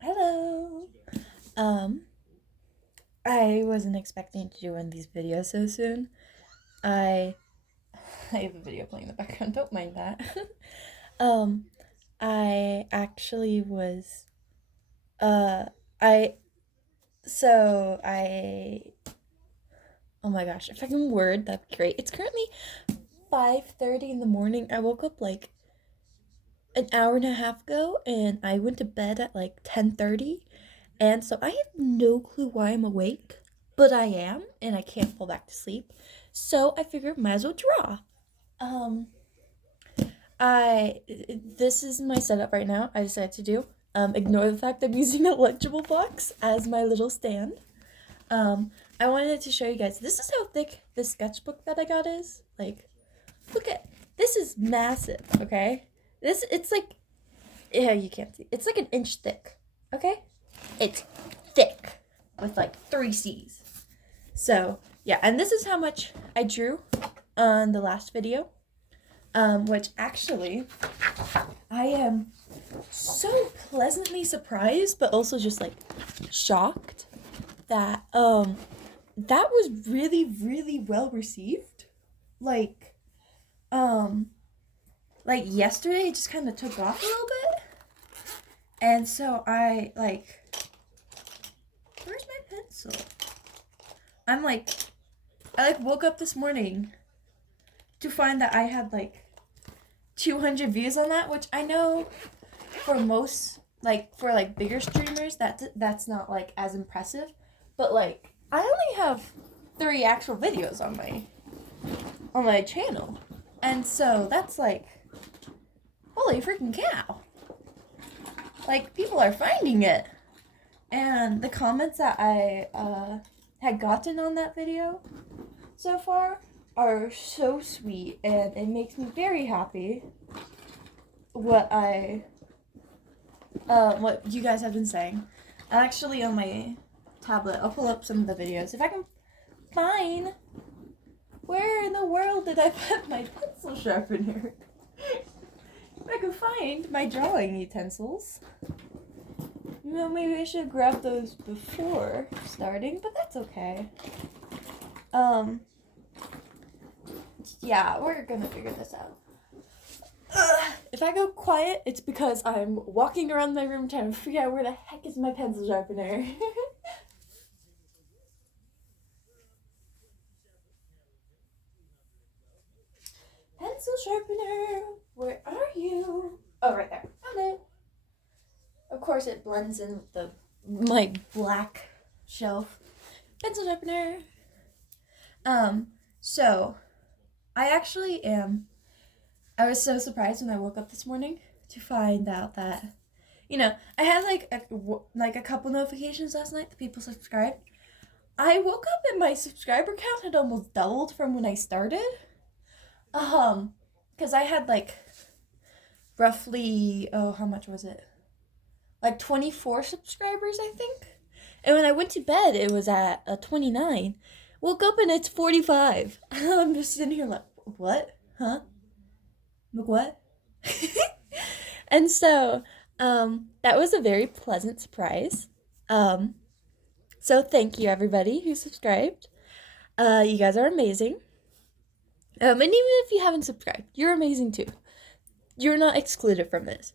Hello. Um, I wasn't expecting to do one of these videos so soon. I I have a video playing in the background. Don't mind that. um, I actually was uh I I oh my gosh, if I can word that'd be great. It's currently 5:30 in the morning. I woke up like an hour and a half ago and I went to bed at like 10:30. And so I have no clue why I'm awake, but I am, and I can't fall back to sleep. So I figured might as well draw. Um, I this is my setup right now. I decided to do. Ignore the fact I'm using a Lunchable box as my little stand. I wanted to show you guys. This is how thick this sketchbook that I got is. Like, look at this is massive. Okay, it's like yeah you can't see. It's like an inch thick. Okay, it's thick with like three C's. So yeah, and this is how much I drew on the last video. Which actually I am so pleasantly surprised, but also just like shocked that that was really well received. Like um like yesterday it just kind of took off a little bit, and so I like where's my pencil? I'm like I like woke up this morning to find that I had like 200 views on that, which I know for most like for like bigger streamers that's not like as impressive, but like I only have 3 actual videos on my channel. And so that's like holy freaking cow. Like people are finding it. And the comments that I had gotten on that video so far are so sweet, and it makes me very happy what you guys have been saying. Actually, on my tablet, I'll pull up some of the videos if I can find where in the world did I put my pencil sharpener. If I can find my drawing utensils. Well, maybe I should grab those before starting, but that's okay. Yeah, we're gonna figure this out. If I go quiet, it's because I'm walking around my room trying to figure out where the heck is my pencil sharpener. Pencil sharpener, where are you? Oh, right there. Found it. Of course, it blends in with the my black shelf. Pencil sharpener. So I actually am. I was so surprised when I woke up this morning to find out that, I had like a couple notifications last night that people subscribed. I woke up and my subscriber count had almost doubled from when I started. Because I had like roughly, oh, how much was it? Like 24 subscribers, I think. And when I went to bed, it was at 29. Woke up and it's 45. I'm just sitting here like, what? Huh? Like, what? And so, that was a very pleasant surprise. Um, so thank you everybody who subscribed. You guys are amazing. And even if you haven't subscribed, you're amazing too. You're not excluded from this.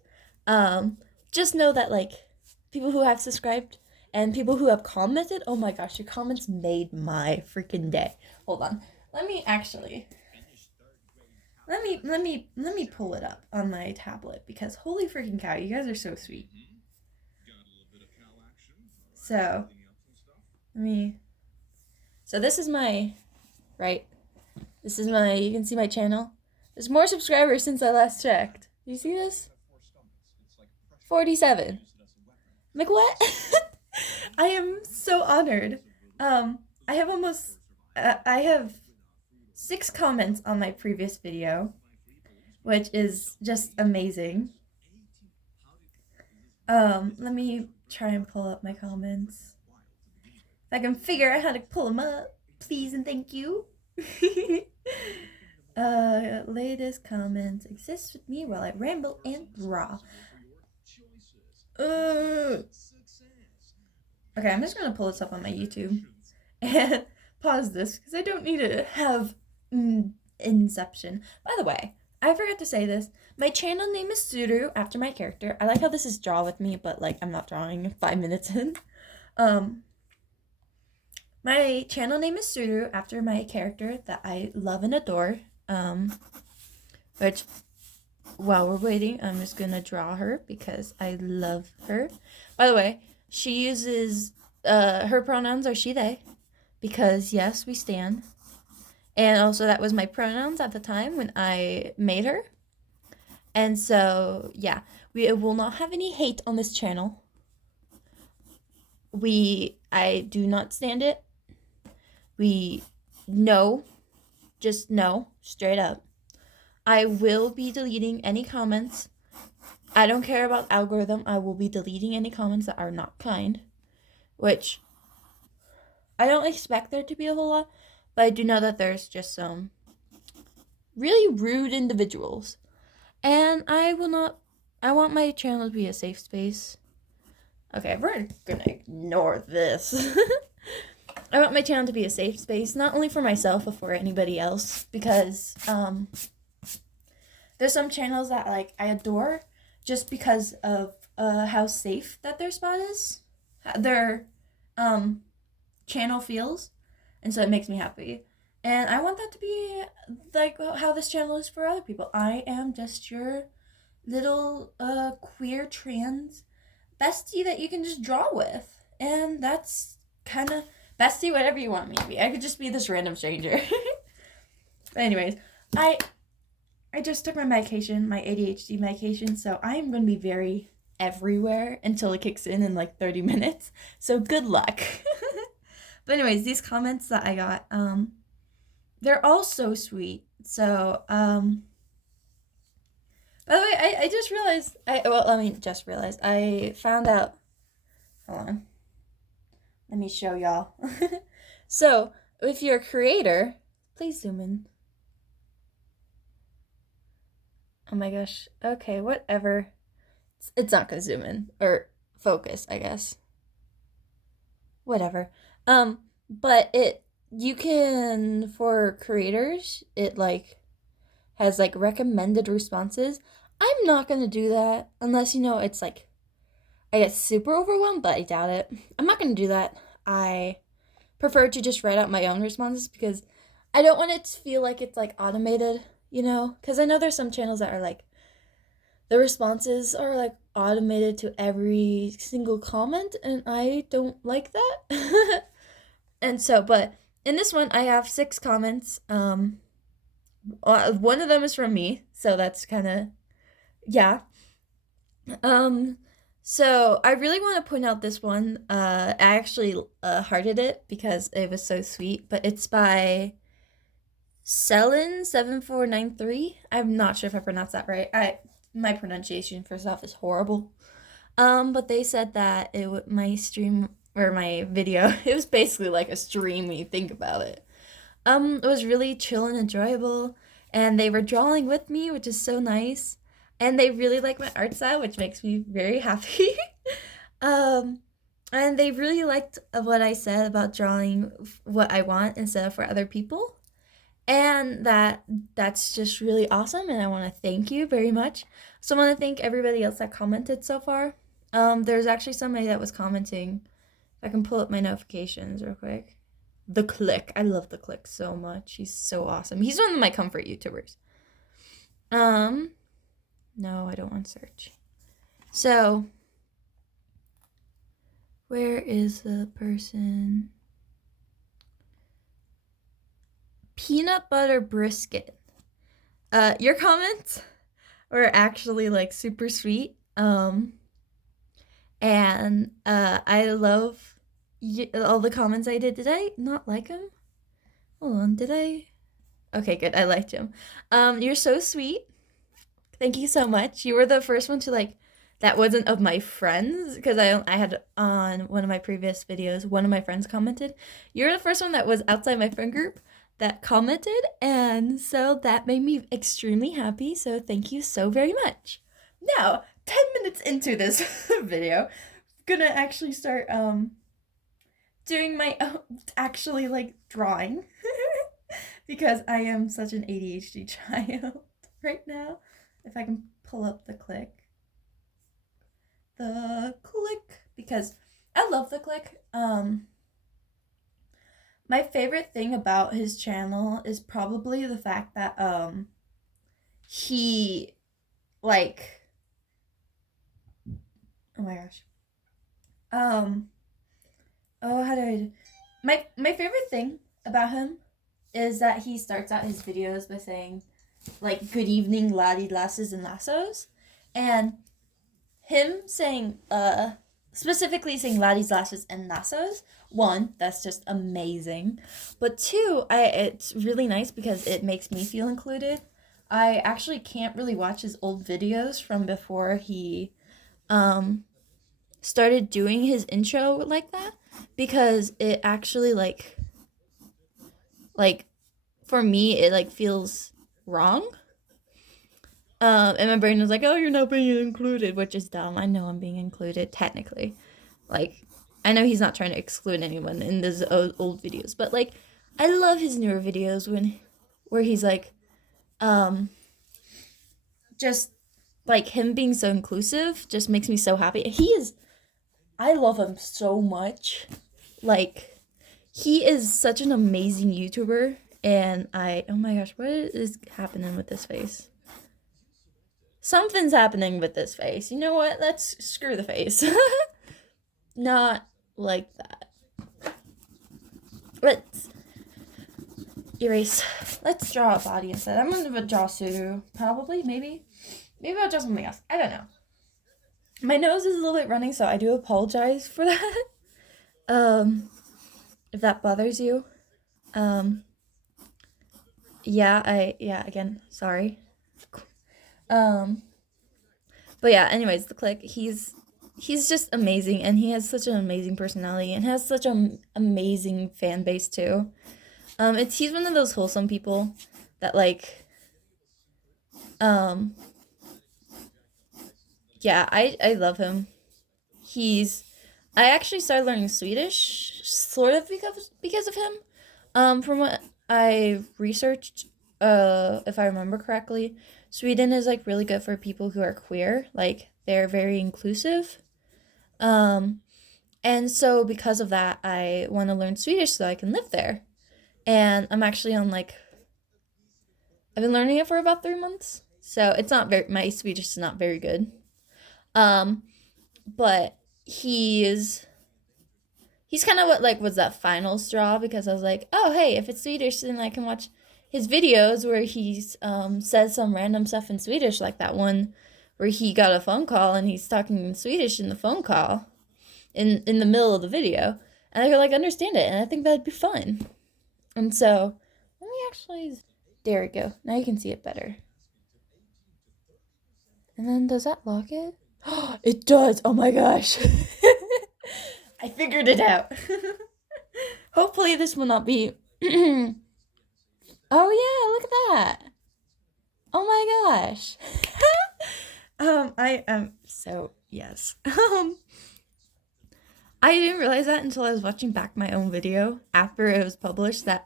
Um, just know that like people who have subscribed and people who have commented, oh my gosh, your comments made my freaking day. Hold on. Let me actually let me pull it up on my tablet because holy freaking cow, you guys are so sweet. So, let me So this is my right. This is my you can see my channel. There's more subscribers since I last checked. Do you see this? 47. I'm like, what? I am so honored. I have almost, I have 6 comments on my previous video, which is just amazing. Let me try and pull up my comments. If I can figure out how to pull them up, please and thank you. Latest comments exist with me while I ramble and draw. Okay, I'm just gonna pull this up on my YouTube and pause this because I don't need to have inception. By the way, I forgot to say this. My channel name is Suru after my character. I like how this is draw with me, but like I'm not drawing 5 minutes in. My channel name is Suru after my character that I love and adore. Which while we're waiting, I'm just gonna draw her because I love her. By the way, she uses her pronouns are she they because yes, we stand. And also that was my pronouns at the time when I made her. And so yeah, we will not have any hate on this channel. I do not stand it. Just no, straight up. I will be deleting any comments. I don't care about algorithm. I will be deleting any comments that are not kind, which I don't expect there to be a whole lot, but I do know that there's just some really rude individuals. And I want my channel to be a safe space. Okay, we're gonna ignore this. I want my channel to be a safe space, not only for myself, but for anybody else, because, there's some channels that, like, I adore just because of, how safe that their spot is. Their, channel feels, and so it makes me happy. And I want that to be, like, how this channel is for other people. I am just your little, queer trans bestie that you can just draw with. And that's kind of bestie, whatever you want me to be. I could just be this random stranger. But anyways, I just took my medication, my ADHD medication, so I am going to be very everywhere until it kicks in like 30 minutes. So good luck. But anyways, these comments that I got, they're all so sweet. So, by the way, I just realized, I found out, hold on, let me show y'all. So, if you're a creator, please zoom in. Oh my gosh, okay, whatever. It's not gonna zoom in, or focus, I guess. Whatever. But you can, for creators, it like has like recommended responses. I'm not gonna do that unless it's like I get super overwhelmed, but I doubt it. I'm not gonna do that. I prefer to just write out my own responses because I don't want it to feel like it's like automated, because I know there's some channels that are like the responses are like automated to every single comment, and I don't like that. And so, but in this one, I have 6 comments. One of them is from me, so that's kind of, yeah. So I really want to point out this one. I actually hearted it because it was so sweet, but it's by Selin7493. I'm not sure if I pronounced that right. My pronunciation for stuff is horrible. But they said that my stream or my video, it was basically like a stream when you think about it. It was really chill and enjoyable, and they were drawing with me, which is so nice. And they really like my art style, which makes me very happy. And they really liked what I said about drawing what I want instead of for other people. And that's just really awesome, and I want to thank you very much. So I want to thank everybody else that commented so far. There's actually somebody that was commenting. If I can pull up my notifications real quick. The Click. I love The Click so much. He's so awesome. He's one of my comfort YouTubers. No, I don't want search. So, where is the person? Peanut butter brisket. Your comments were actually like super sweet. And I love all the comments I did. Did I not like them? Hold on, did I? Okay, good. I liked them. You're so sweet. Thank you so much. You were the first one to like, that wasn't of my friends, because I had on one of my previous videos, one of my friends commented. You're the first one that was outside my friend group that commented, and so that made me extremely happy, so thank you so very much. Now, 10 minutes into this video, I'm gonna actually start doing my own, actually like drawing because I am such an ADHD child right now. If I can pull up the click, because I love the click. My favorite thing about his channel is probably the fact that he like, oh my gosh. Oh, how do I my favorite thing about him is that he starts out his videos by saying like good evening laddie lasses and lassos, and him saying specifically saying laddies lasses and lassos, one, that's just amazing, but two, I it's really nice because it makes me feel included. I actually can't really watch his old videos from before he um started doing his intro like that, because it actually like for me it like feels wrong. And my brain was like, oh, you're not being included, which is dumb. I know I'm being included technically. Like, I know he's not trying to exclude anyone in those old videos, but like I love his newer videos where he's like just like him being so inclusive just makes me so happy. I love him so much. Like, he is such an amazing YouTuber, and oh my gosh, what is happening with this face? Something's happening with this face. You know what? Let's screw the face. Not like that. Let's erase. Let's draw a body instead. I'm gonna draw Suru. Probably, maybe. Maybe I'll draw something else. I don't know. My nose is a little bit running, so I do apologize for that. If that bothers you. Again, sorry. But yeah, anyways, the click, he's just amazing, and he has such an amazing personality and has such an amazing fan base too. He's one of those wholesome people that like yeah, I love him. I actually started learning Swedish sort of because of him. From what I researched, if I remember correctly, Sweden is like really good for people who are queer. Like, they're very inclusive. And so because of that, I want to learn Swedish so I can live there. And I'm actually on like I've been learning it for about 3 months. So it's not my Swedish is not very good. But he's kind of what like was that final straw, because I was like, oh hey, if it's Swedish, then I can watch his videos where he's says some random stuff in Swedish, like that one where he got a phone call and he's talking in Swedish in the phone call in the middle of the video, and I could like understand it, and I think that'd be fun. And so let me actually, there we go. Now you can see it better. And then does that lock it? It does. Oh my gosh. I figured it out. Hopefully this will not be oh yeah, look at that. Oh my gosh. I am so yes. I didn't realize that until I was watching back my own video after it was published, that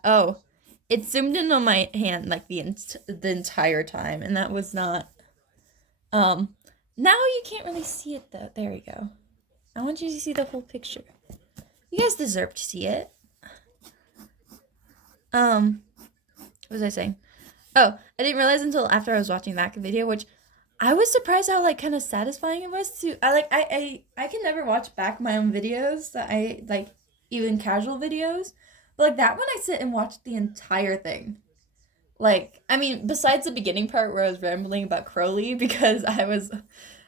it zoomed in on my hand like the entire time, and that was not now you can't really see it though. There we go. I want you to see the whole picture. You guys deserve to see it. What was I saying? Oh, I didn't realize until after I was watching that video, which I was surprised how like kind of satisfying it was to. I can never watch back my own videos that I like, even casual videos, but like that one I sit and watch the entire thing. Like, I mean, besides the beginning part where I was rambling about Crowley, because I was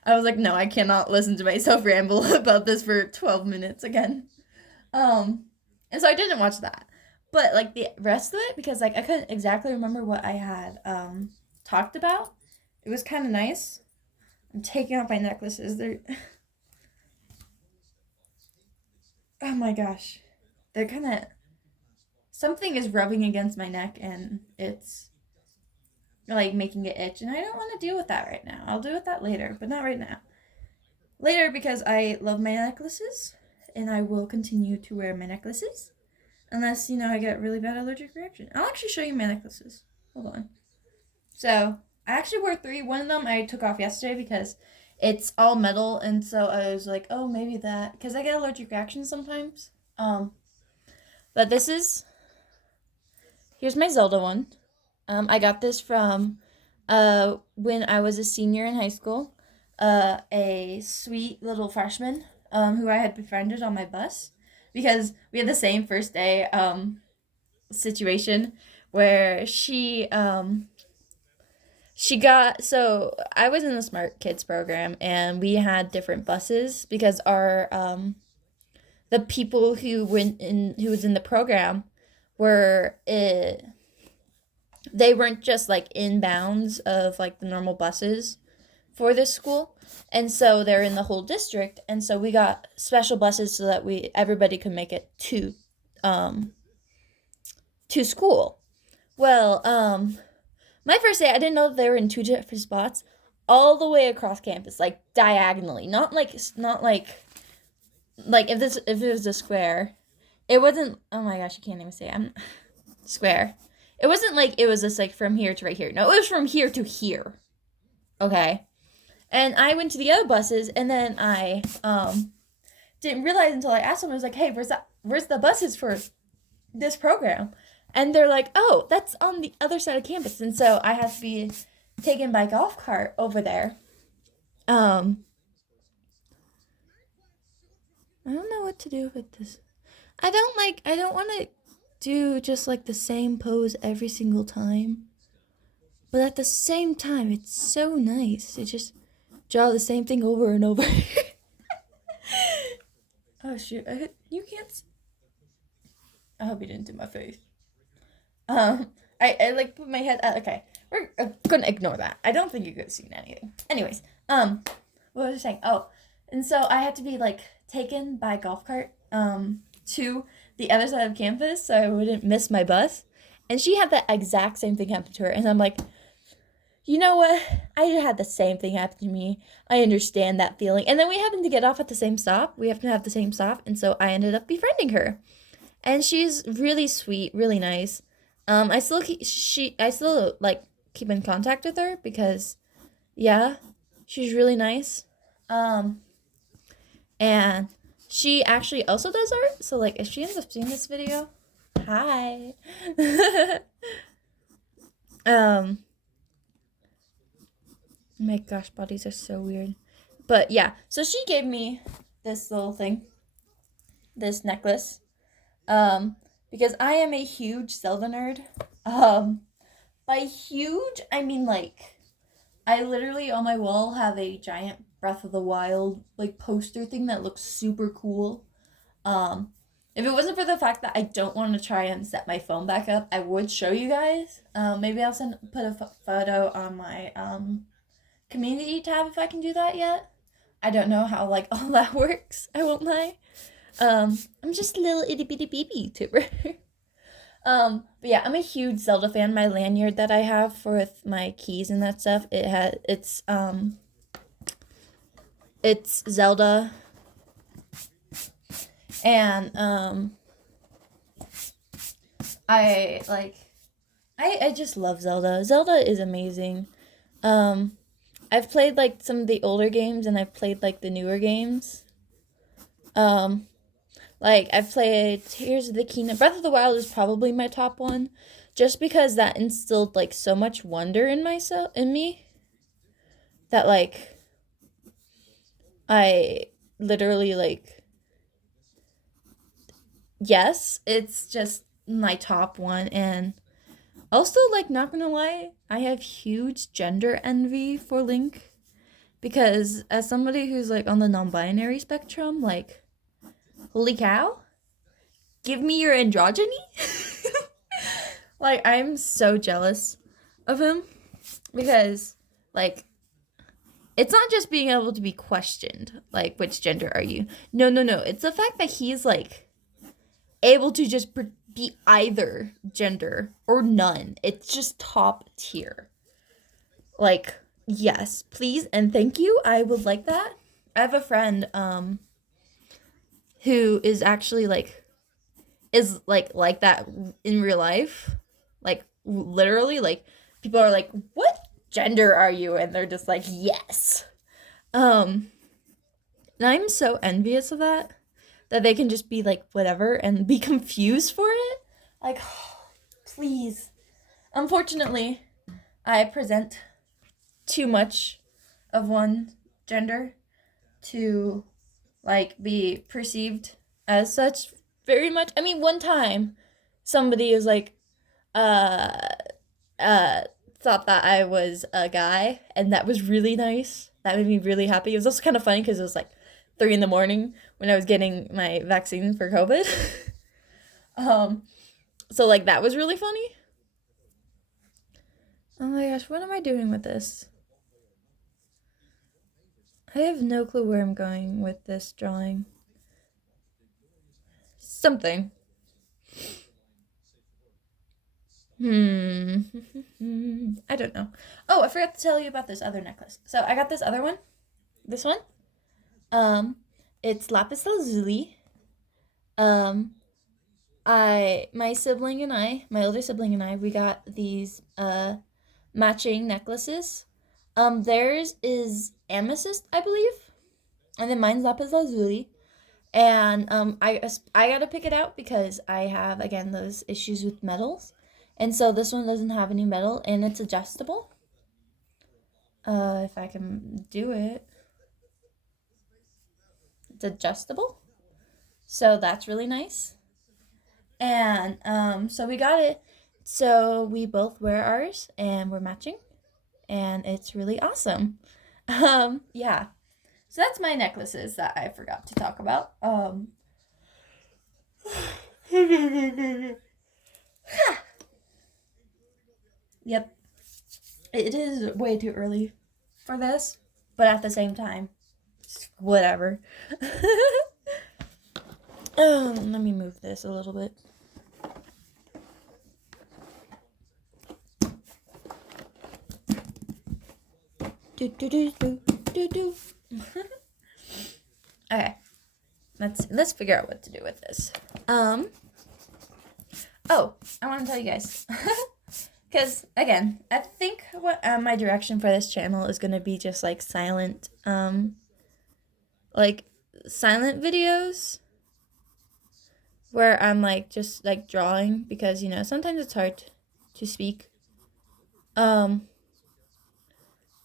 like, no, I cannot listen to myself ramble about this for 12 minutes again. And so I didn't watch that. But like the rest of it, because like I couldn't exactly remember what I had talked about. It was kind of nice. I'm taking off my necklaces. They're oh my gosh. They're kind of, something is rubbing against my neck and it's like making it itch, and I don't want to deal with that right now. I'll deal with that later, but not right now. Later, because I love my necklaces and I will continue to wear my necklaces. Unless, I get a really bad allergic reaction. I'll actually show you my necklaces. Hold on. So, I actually wore 3. One of them I took off yesterday because it's all metal, and so I was like, oh, maybe that. Because I get allergic reactions sometimes. But here's my Zelda one. I got this from when I was a senior in high school. A sweet little freshman who I had befriended on my bus because we had the same first day situation where she got, so I was in the Smart Kids program and we had different buses because our the people who was in the program were they weren't just like in bounds of like the normal buses for this school, and so they're in the whole district, and so we got special buses so that everybody could make it to school. Well, my first day I didn't know that they were in 2 different spots all the way across campus, like diagonally, not like if it was a square. It wasn't, oh my gosh, you can't even say it. I'm square. It wasn't like it was just like from here to right here. No, it was from here to here. Okay. And I went to the other buses, and then I didn't realize until I asked them. I was like, "Hey, where's the buses for this program?" And they're like, "Oh, that's on the other side of campus." And so I had to be taken by golf cart over there. I don't know what to do with this. I don't want to do just like the same pose every single time. But at the same time, it's so nice to just draw the same thing over and over. Oh shoot! You can't. I hope you didn't do my face. I like put my head. Okay, we're gonna ignore that. I don't think you could have seen anything. Anyways, what was I saying? Oh, and so I had to be like taken by a golf cart to the other side of campus so I wouldn't miss my bus. And she had that exact same thing happen to her, and I'm like, you know what? I had the same thing happen to me. I understand that feeling. And then we happened to get off at the same stop. We have to have the same stop. And so I ended up befriending her. And she's really sweet, really nice. I still like keep in contact with her because yeah, she's really nice. And she actually also does art. So like if she ends up seeing this video, hi. My gosh, bodies are so weird. But yeah, so she gave me this little thing, this necklace, because I am a huge Zelda nerd. By huge, I mean like, I literally on my wall have a giant Breath of the Wild like poster thing that looks super cool. If it wasn't for the fact that I don't want to try and set my phone back up, I would show you guys. Maybe I'll put a photo on my community tab if I can do that yet. I don't know how like all that works. I won't lie. I'm just a little itty bitty baby YouTuber. But yeah, I'm a huge Zelda fan. My lanyard that I have for my keys and that stuff, it's Zelda. And I just love Zelda. Zelda is amazing. I've played like some of the older games and I've played like the newer games. Like I've played Tears of the Kingdom. Breath of the Wild is probably my top one, just because that instilled like so much wonder in me that like I literally like, yes, it's just my top one. And also, like, not gonna lie, I have huge gender envy for Link, because as somebody who's like on the non-binary spectrum, like, holy cow, give me your androgyny. Like, I'm so jealous of him because like it's not just being able to be questioned, like, which gender are you? No. It's the fact that he's like able to just be either gender or none. It's just top tier. Like, yes, please and thank you. I would like that. I have a friend, who is actually like that in real life, like literally, like people are like, what gender are you, and they're just like, yes. And I'm so envious of that they can just be like whatever and be confused for it, like, please. Unfortunately, I present too much of one gender to like be perceived as such very much. I mean, one time somebody was like, uh, uh, thought that I was a guy, and that was really nice. That made me really happy. It was also kind of funny because it was like 3 a.m. when I was getting my vaccine for COVID. So like that was really funny. Oh my gosh, what am I doing with this? I have no clue where I'm going with this drawing. Something. I don't know. Oh, I forgot to tell you about this other necklace. So I got this other one. This one. It's lapis lazuli. My sibling and I, my older sibling and I, we got these matching necklaces. Theirs is amethyst, I believe, and then mine's lapis lazuli. And I gotta pick it out because I have, again, those issues with metals, and so this one doesn't have any metal, and it's adjustable. If I can do it, it's adjustable, so that's really nice. And so we got it, so we both wear ours, and we're matching, and it's really awesome. Yeah. So that's my necklaces that I forgot to talk about. Yep. It is way too early for this, but at the same time, whatever. Let me move this a little bit. Okay, let's figure out what to do with this. Oh, I want to tell you guys, because again, I think what my direction for this channel is gonna be just like silent videos where I'm like just like drawing, because you know sometimes it's hard to speak.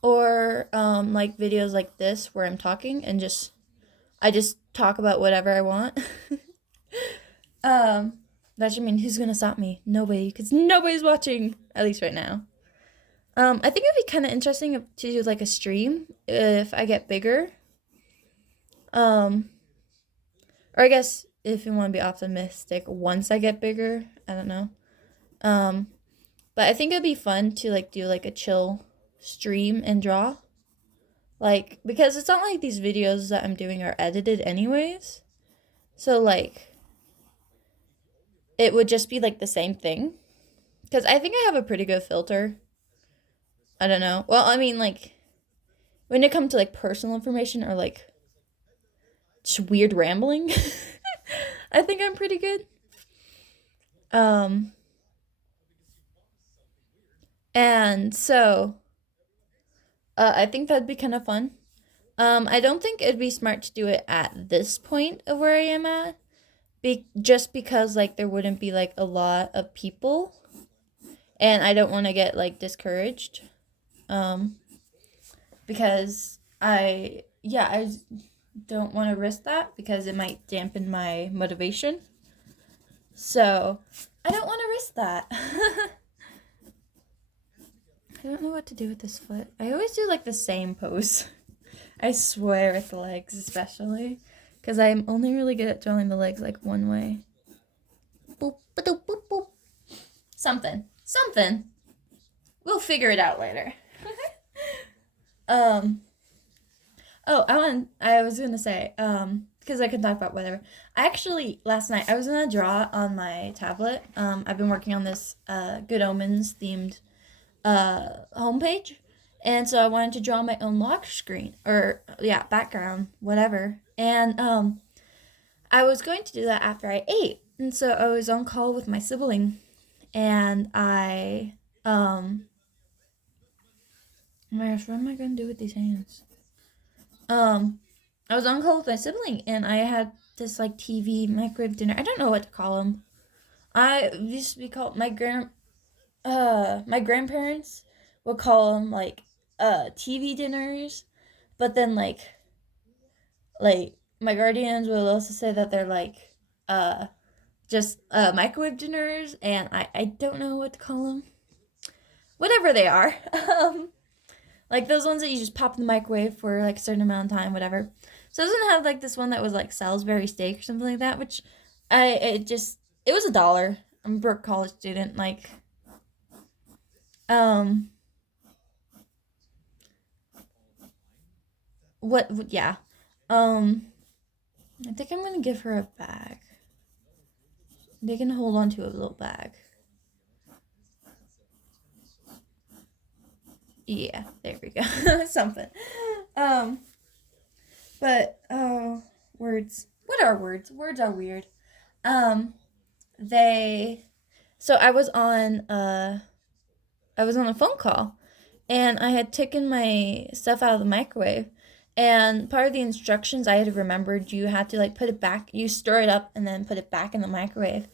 Or like videos like this where I'm talking and I just talk about whatever I want. That should mean who's gonna stop me? Nobody, because nobody's watching, at least right now. I think it'd be kind of interesting to do like a stream if I get bigger. Or I guess if you want to be optimistic, once I get bigger, I don't know. But I think it'd be fun to like do like a chill stream and draw. Like, because it's not like these videos that I'm doing are edited anyways. So like it would just be like the same thing. Because I think I have a pretty good filter. I don't know. Well, I mean, like, when it comes to like personal information or like just weird rambling, I think I'm pretty good. And so I think that'd be kind of fun. I don't think it'd be smart to do it at this point of where I am at, just because like there wouldn't be like a lot of people, and I don't want to get like discouraged, because I don't want to risk that because it might dampen my motivation. So I don't want to risk that. I don't know what to do with this foot. I always do like the same pose. I swear, with the legs especially, because I'm only really good at drawing the legs like one way. Boop, boop, boop, boop. Something. We'll figure it out later. I was gonna say, because I can talk about whatever. I actually, last night, I was gonna draw on my tablet. I've been working on this Good Omens themed homepage, and so I wanted to draw my own lock screen, or background, whatever. And I was going to do that after I ate. And so I was on call with my sibling and oh my gosh, what am I gonna do with these hands? I was on call with my sibling and I had this like TV microwave dinner. I don't know what to call them. I used to be called my grandparents would call them like TV dinners, but then like my guardians will also say that they're like uh just microwave dinners, and I don't know what to call them. Whatever they are. Like those ones that you just pop in the microwave for like a certain amount of time, whatever. So it doesn't have like this one that was like Salisbury steak or something like that, which it was $1. I'm a broke college student. Like um yeah. Um I think I'm gonna give her a bag. They can hold on to a little bag. Yeah, there we go. Something. Um, but words. What are words? Words are weird. Um, they. So I was on a phone call, and I had taken my stuff out of the microwave, and part of the instructions I had remembered you had to like put it back. You stir it up and then put it back in the microwave,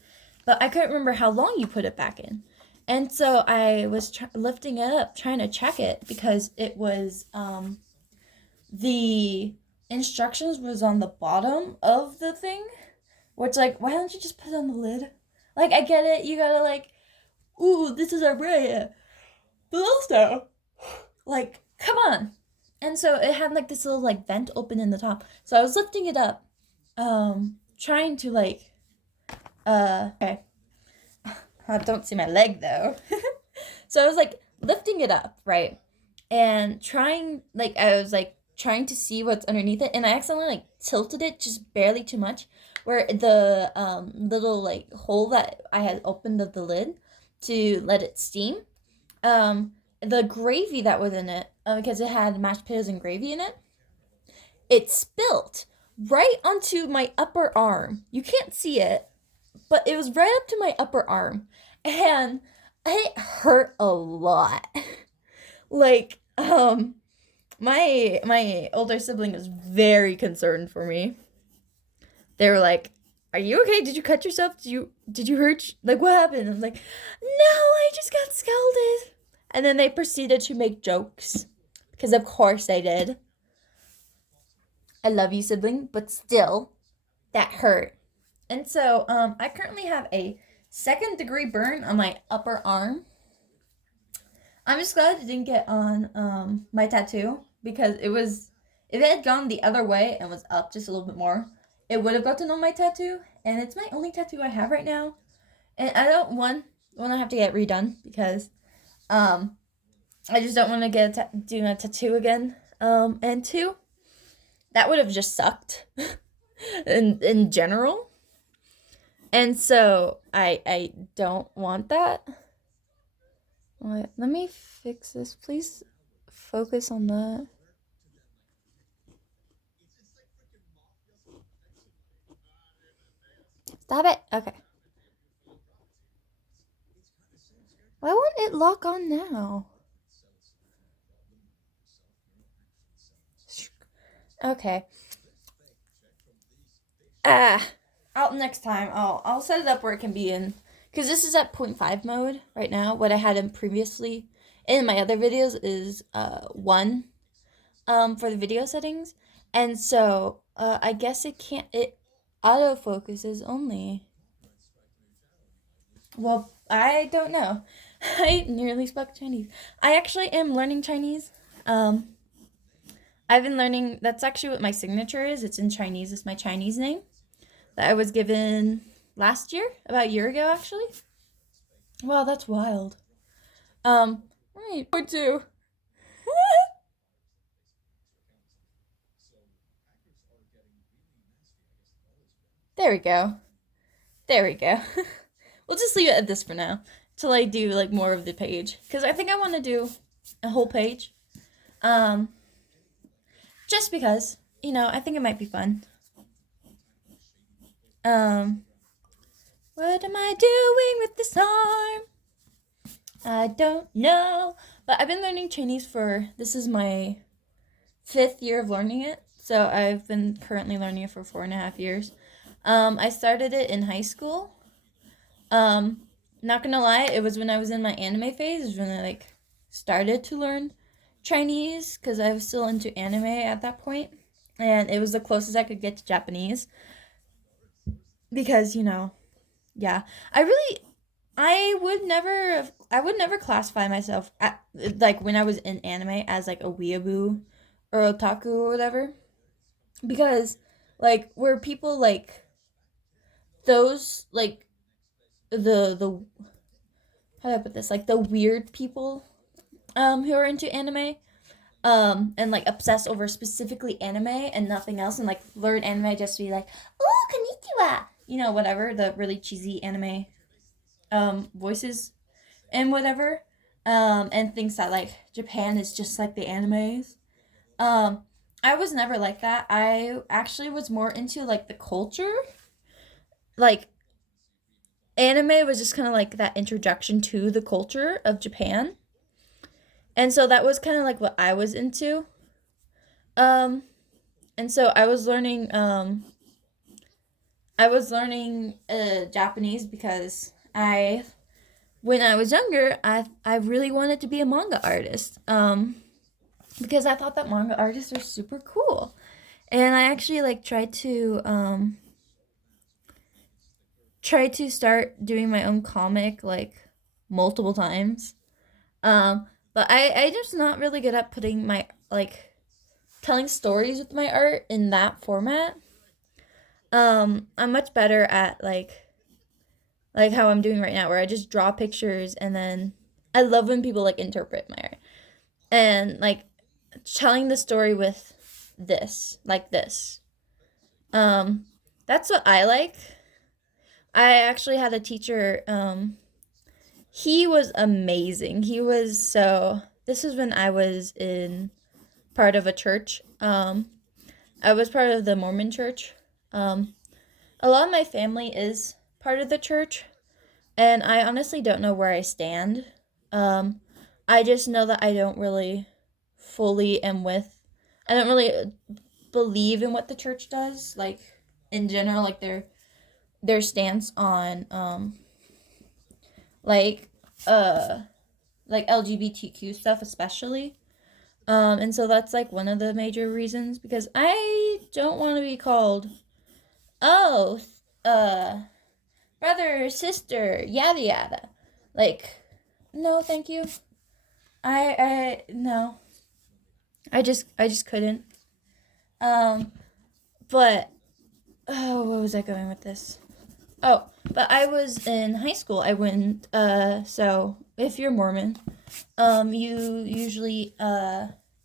but I couldn't remember how long you put it back in. And so I was lifting it up, trying to check it because it was the instructions was on the bottom of the thing, which like why don't you just put it on the lid? Like I get it, you gotta like, ooh, this is our bread, but also like come on. And so it had like this little like vent open in the top. So I was lifting it up, trying to like okay. I don't see my leg though. So I was like lifting it up, right? And trying like I was like trying to see what's underneath it, and I accidentally like tilted it just barely too much where the little like hole that I had opened of the lid to let it steam. The gravy that was in it, because it had mashed potatoes and gravy in it, it spilt right onto my upper arm. You can't see it, but it was right up to my upper arm, and it hurt a lot. Like, my older sibling was very concerned for me. They were like, "Are you okay? Did you cut yourself? Did you hurt? Like, what happened?" I was like, "No, I just got scalded." And then they proceeded to make jokes, because of course they did. I love you, sibling, but still, that hurt. And so, I currently have a second-degree burn on my upper arm. I'm just glad it didn't get on my tattoo, because if it had gone the other way and was up just a little bit more, it would have gotten on my tattoo, and it's my only tattoo I have right now. And I don't want to have to get redone because I just don't want to do a tattoo again. And two, that would have just sucked in general. And so I don't want that. Let me fix this. Please focus on that. Stop it. Okay. Why won't it lock on now? Okay. Next time I'll set it up where it can be in, because this is at 0.5 mode right now. What I had in previously in my other videos is 1 for the video settings, and so I guess it auto focuses only. Well, I don't know. I nearly spoke Chinese. I actually am learning Chinese. I've been learning. That's actually what my signature is. It's in Chinese. It's my Chinese name that I was given last year, about a year ago, actually. Wow, that's wild. Right, or two. There we go. There we go. We'll just leave it at this for now till I do like more of the page, because I think I want to do a whole page. Just because, I think it might be fun. Um, what am I doing with this arm? I don't know. But I've been learning Chinese this is my 5th year of learning it. So I've been currently learning it for 4.5 years. I started it in high school. Not gonna lie, it was when I was in my anime phase, is when I like started to learn Chinese, because I was still into anime at that point, and it was the closest I could get to Japanese. Because yeah, I would never classify myself like when I was in anime as like a weeaboo or otaku or whatever, because like were people like those like the how do I put this, like the weird people who are into anime and like obsess over specifically anime and nothing else, and like learn anime just to be like, oh, konnichiwa, whatever, the really cheesy anime voices and whatever, and thinks that like Japan is just like the animes. um I was never like that. I actually was more into like the culture. Like anime was just kind of like that introduction to the culture of Japan, and so that was kind of like what I was into. um and so I was learning Japanese because when I was younger, I really wanted to be a manga artist. Because I thought that manga artists are super cool, and I actually like tried to start doing my own comic like multiple times. But I just not really good at putting my like telling stories with my art in that format. I'm much better at like how I'm doing right now, where I just draw pictures, and then I love when people like interpret my art, and like telling the story with this. Um, that's what I like. I actually had a teacher. He was amazing. This was when I was in part of a church. I was part of the Mormon church. A lot of my family is part of the church, and I honestly don't know where I stand. Um, I just know that I don't really fully am with. I don't really believe in what the church does, like in general, like their stance on like uh like LGBTQ stuff especially. And so that's like one of the major reasons, because I don't want to be called, oh, uh brother, sister, yada yada. Like, no, thank you. I no. I just couldn't. Um but oh, what was I going with this? Oh, but I was in high school. I went so if you're Mormon, you usually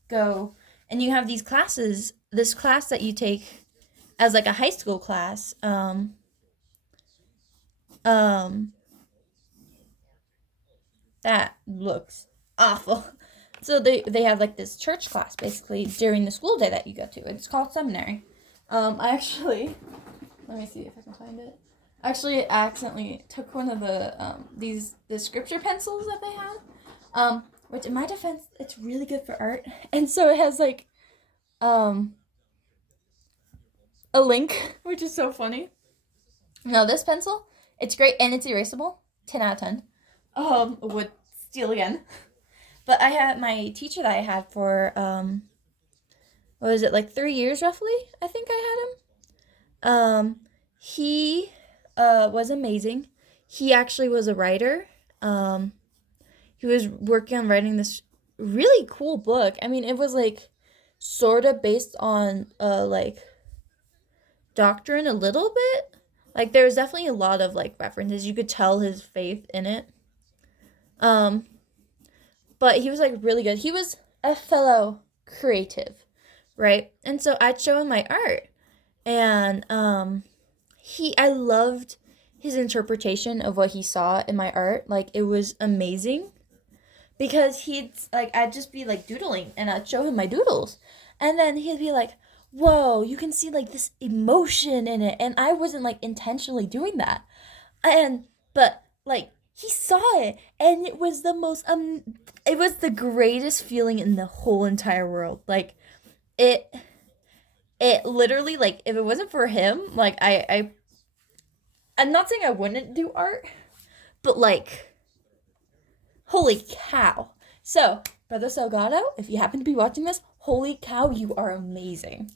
go and you have these classes, this class that you take as like a high school class. Um that looks awful. So they have like this church class basically during the school day that you go to. It's called seminary. I actually let me see if I can find it. Actually, accidentally took one of the scripture pencils that they had. Which in my defense, it's really good for art, and so it has like um a link, which is so funny. No, this pencil, it's great and it's erasable. 10 out of 10. Would steal again. But I had my teacher that I had for what was it, like 3 years roughly? I think I had him. He was amazing. He actually was a writer. He was working on writing this really cool book. I mean, it was like sort of based on like doctrine a little bit. Like there was definitely a lot of like references. You could tell his faith in it. Um, but he was like really good. He was a fellow creative, right? And so I'd show him my art, and I loved his interpretation of what he saw in my art. Like it was amazing, because I'd just be like doodling, and I'd show him my doodles, and then he'd be like, whoa, you can see like this emotion in it. And I wasn't like intentionally doing that. And, but like, he saw it and it was the most, it was the greatest feeling in the whole entire world. Like, it, it literally, like, if it wasn't for him, like, I'm not saying I wouldn't do art, but like, holy cow. So, Brother Salgado, if you happen to be watching this, holy cow, you are amazing.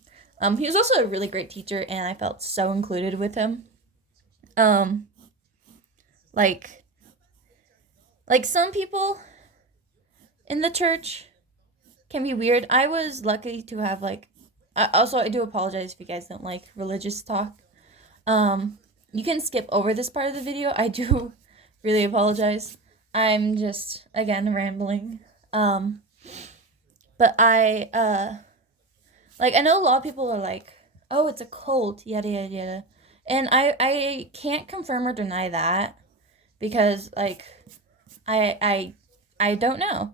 He was also a really great teacher, and I felt so included with him. Um, like, like some people in the church can be weird. I was lucky to have like. Also, I do apologize if you guys don't like religious talk. You can skip over this part of the video. I do really apologize. I'm just again rambling. But like I know a lot of people are like, oh, it's a cult, yada yada yada, and I can't confirm or deny that because like I don't know.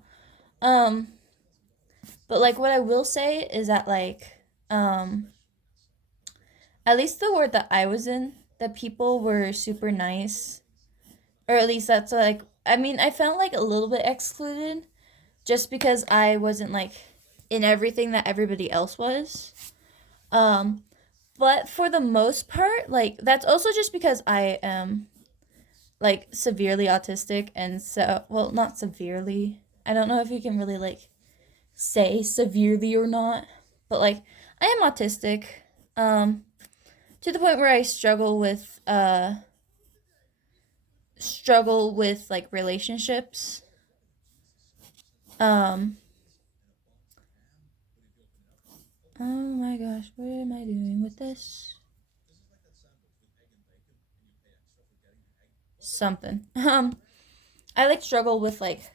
But like what I will say is that like at least the ward that I was in, the people were super nice, or at least that's like I mean I felt like a little bit excluded just because I wasn't like in everything that everybody else was. But for the most part, like that's also just because I am like severely autistic, and so well not severely. I don't know if you can really like say severely or not, but like I am autistic. To the point where I struggle with like relationships. Oh my gosh, what am I doing with this? Something. I like struggle with like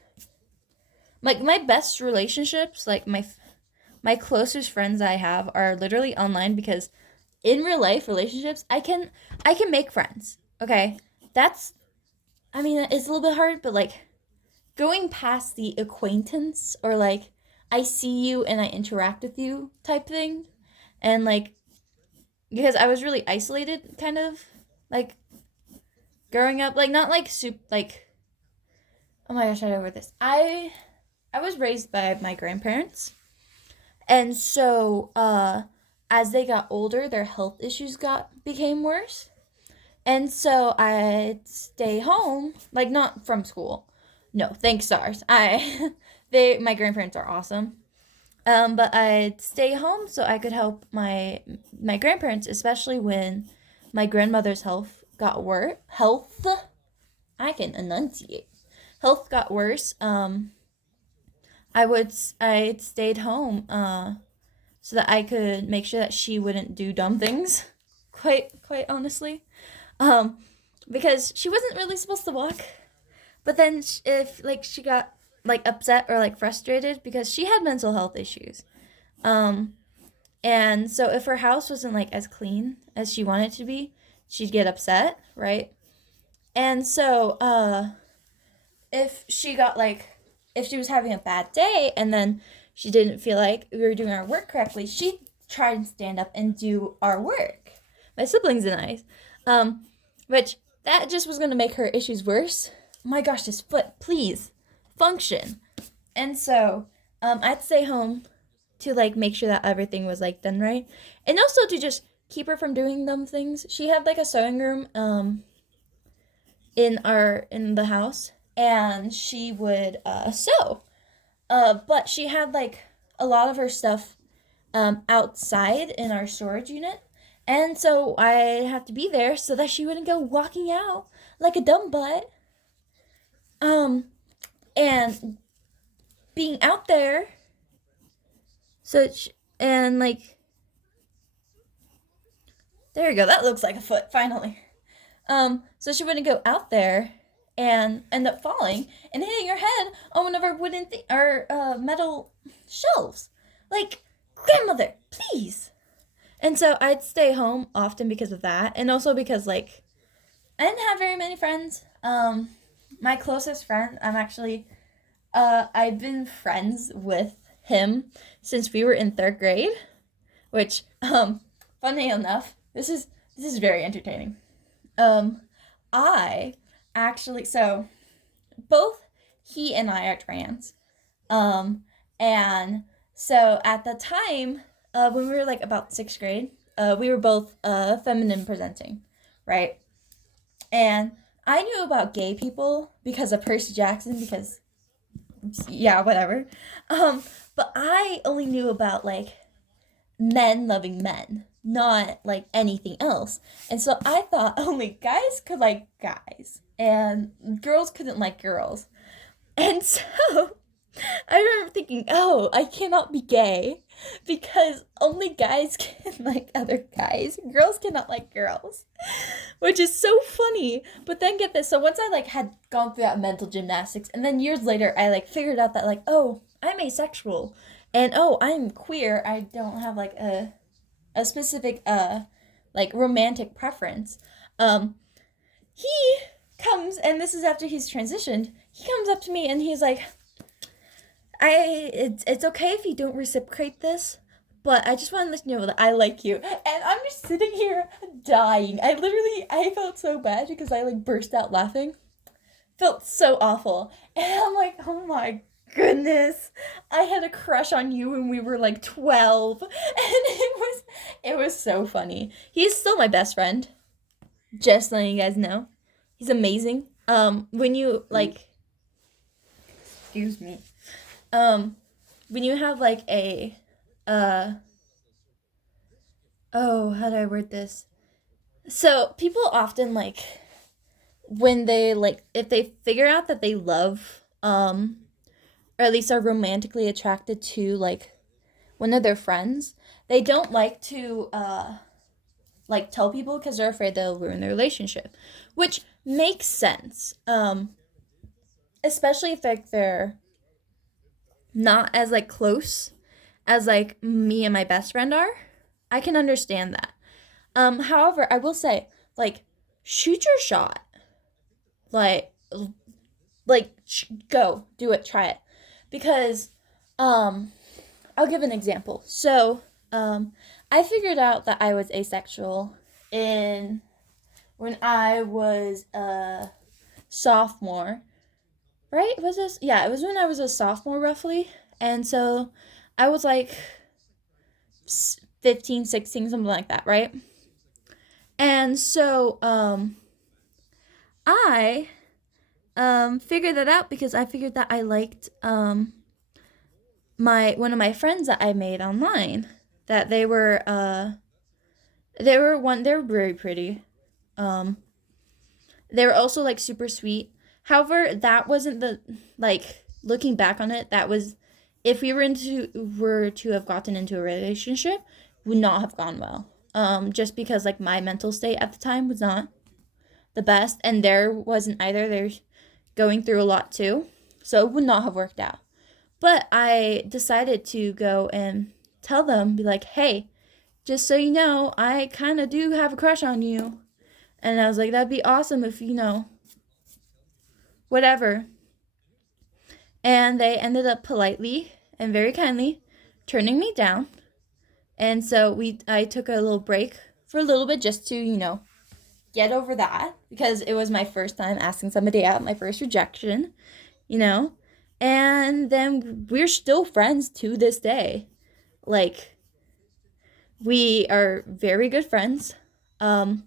my best relationships, like my closest friends I have are literally online because in real life relationships, I can make friends. Okay? That's I mean, it's a little bit hard, but like going past the acquaintance or like I see you and I interact with you type thing. And like because I was really isolated kind of like growing up, like not like soup like oh my gosh, I over this. I was raised by my grandparents. And so as they got older, their health issues got became worse. And so I'd stay home, like not from school. No, thanks stars. I they my grandparents are awesome. But I'd stay home so I could help my grandparents, especially when my grandmother's health got worse. Health, I can enunciate. Health got worse. I'd stayed home so that I could make sure that she wouldn't do dumb things. Quite honestly, um, because she wasn't really supposed to walk. But then if like she got like upset or like frustrated because she had mental health issues. Um, and so if her house wasn't like as clean as she wanted to be, she'd get upset, right? And so if she got like if she was having a bad day and then she didn't feel like we were doing our work correctly, she'd try and stand up and do our work. My siblings and I. Which that just was gonna make her issues worse. Oh my gosh, this foot, please function. And so I'd stay home to like make sure that everything was like done right, and also to just keep her from doing dumb things. She had like a sewing room in the house, and she would sew. But she had like a lot of her stuff outside in our storage unit. And so I had to be there so that she wouldn't go walking out like a dumb butt. And being out there, and like, there you go. That looks like a foot, finally. So she wouldn't go out there and end up falling and hitting her head on one of our our metal shelves. Like, grandmother, please. And so I'd stay home often because of that, and also because like I didn't have very many friends. My closest friend, I've been friends with him since we were in third grade. which, funny enough, this is very entertaining. I actually, so both he and I are trans. And so at the time, when we were like about sixth grade, we were both feminine presenting, right? And I knew about gay people because of Percy Jackson, because yeah, whatever. But I only knew about like men loving men, not like anything else. And so I thought only guys could like guys and girls couldn't like girls. And so I remember thinking, oh, I cannot be gay because only guys can like other guys. Girls cannot like girls, which is so funny. But then get this. So once I like had gone through that mental gymnastics, and then years later, I like figured out that like, oh, I'm asexual, and oh, I'm queer. I don't have like a specific like romantic preference. He comes, and this is after he's transitioned. He comes up to me and he's like, it's okay if you don't reciprocate this, but I just want to let you know that I like you. And I'm just sitting here dying. I felt so bad because I like burst out laughing. Felt so awful. And I'm like, oh my goodness. I had a crush on you when we were like 12. And it was so funny. He's still my best friend. Just letting you guys know. He's amazing. When you like, excuse me. When you have like a, oh, how do I word this? So people often like, when they like, if they figure out that they love, or at least are romantically attracted to like one of their friends, they don't like to, like tell people because they're afraid they'll ruin their relationship, which makes sense. Especially if like they're not as like close as like me and my best friend are. I can understand that. However, I will say, like, shoot your shot. Like go, do it, try it. Because I'll give an example. So, I figured out that I was asexual when I was a sophomore. Right? Was this? Yeah, it was when I was a sophomore roughly. And so I was like 15, 16, something like that, right? And so I figured that out because I figured that I liked one of my friends that I made online, that they were very pretty. They were also like super sweet. However, that wasn't the, like, looking back on it, that was, if we were to have gotten into a relationship, would not have gone well. Just because like my mental state at the time was not the best, and there wasn't either. They're going through a lot too, so it would not have worked out. But I decided to go and tell them, be like, hey, just so you know, I kind of do have a crush on you. And I was like, that'd be awesome if, whatever. And they ended up politely and very kindly turning me down. And so I took a little break for a little bit just to, get over that, because it was my first time asking somebody out, my first rejection, and then we're still friends to this day. Like, we are very good friends. I'm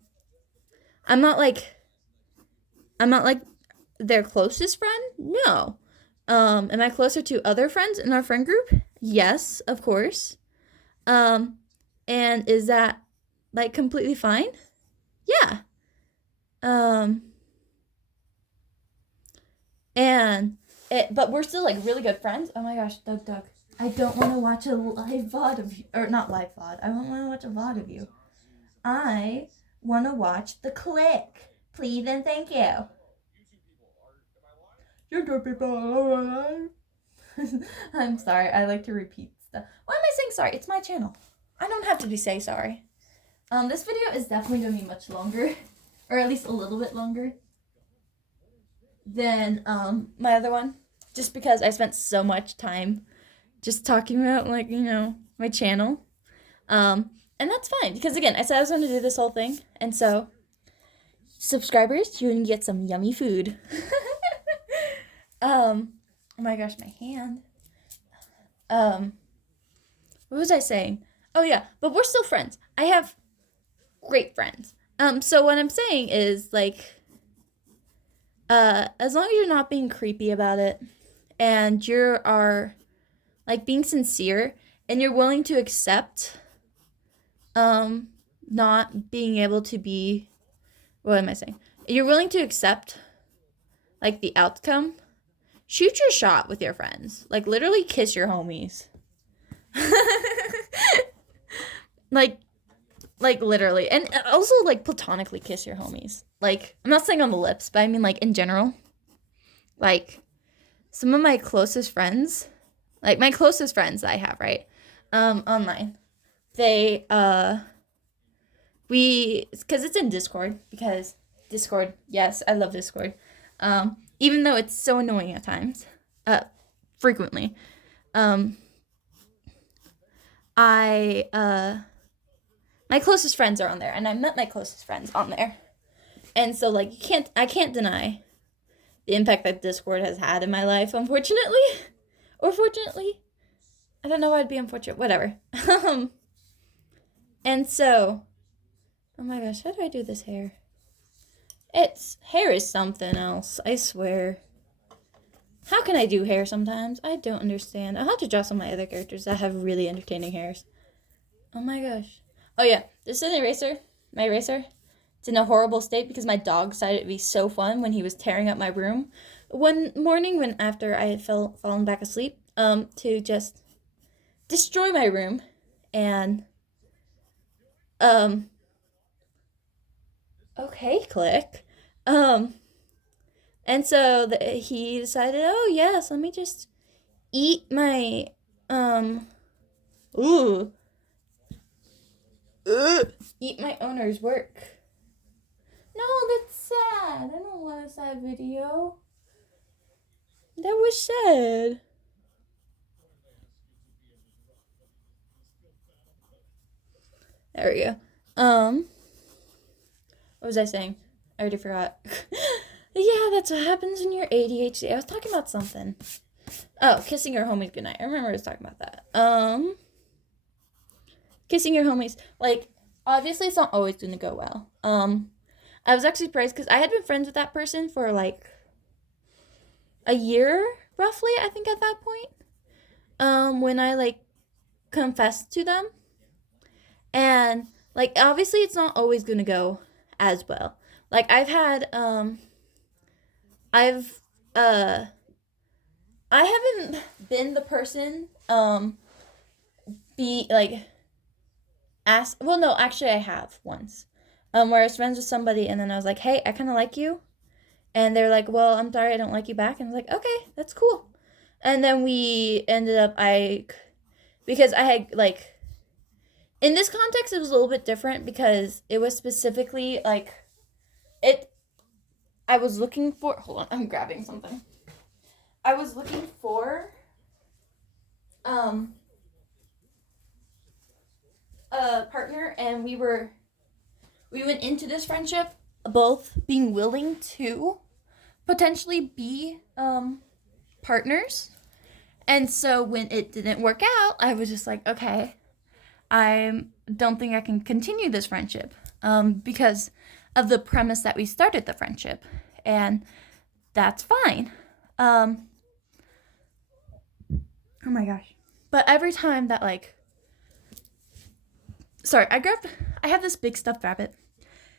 not like their closest friend. No. Am I closer to other friends in our friend group? Yes, of course. And is that like completely fine? Yeah. But we're still like really good friends. Oh my gosh, Doug. I don't want to watch a live VOD of you, or not live VOD. I don't want to watch a VOD of you. I want to watch The Click. Please and thank you. YouTube people. I'm sorry. I like to repeat stuff. Why am I saying sorry? It's my channel. I don't have to say sorry. This video is definitely going to be much longer, or at least a little bit longer than my other one, just because I spent so much time just talking about, like, my channel. And that's fine because again, I said I was going to do this whole thing, and so subscribers, you're gonna get some yummy food. Oh my gosh, my hand. What was I saying? Oh yeah, but we're still friends. I have great friends. So what I'm saying is like, as long as you're not being creepy about it, and you are like being sincere, and you're willing to accept, not being able to be, what am I saying? You're willing to accept, like the outcome. Shoot your shot with your friends. Like literally kiss your homies. like literally, and also like platonically kiss your homies. Like I'm not saying on the lips, but I mean like in general. Like some of my closest friends, like my closest friends that I have, right? Online. They because it's in Discord, because Discord, yes, I love Discord. Even though it's so annoying at times, frequently. My closest friends are on there, and I met my closest friends on there. And so like I can't deny the impact that Discord has had in my life, unfortunately. Or fortunately. I don't know why I'd be unfortunate. Whatever. And so, oh my gosh, how do I do this hair? Hair is something else, I swear. How can I do hair sometimes? I don't understand. I'll have to draw some of my other characters that have really entertaining hairs. Oh my gosh. Oh yeah, this is an eraser. My eraser. It's in a horrible state because my dog decided it'd be so fun when he was tearing up my room one morning when after I had fallen back asleep, to just destroy my room. And okay, click. And so he decided, oh yes, let me just eat my ooh eat my owner's work. No, that's sad. I don't want a sad video. That was sad. There we go. What was I saying? I already forgot. Yeah, that's what happens when you're ADHD. I was talking about something. Oh, kissing your homies goodnight. I remember I was talking about that. Kissing your homies. Like, obviously it's not always gonna go well. I was actually surprised because I had been friends with that person for like a year, roughly, I think at that point. When I like confessed to them. And like obviously it's not always gonna go as well. Like I haven't been the person be like ask well no, actually I have once. Where I was friends with somebody and then I was like, hey, I kinda like you. And they're like, well, I'm sorry I don't like you back. And I was like, okay, that's cool. And then we ended up because I had like in this context it was a little bit different because it was specifically like I was looking for, hold on, I'm grabbing something. I was looking for a partner, and we went into this friendship both being willing to potentially be partners. And so when it didn't work out, I was just like, okay, I don't think I can continue this friendship because of the premise that we started the friendship. And that's fine. Oh my gosh. But every time that like, sorry, I have this big stuffed rabbit.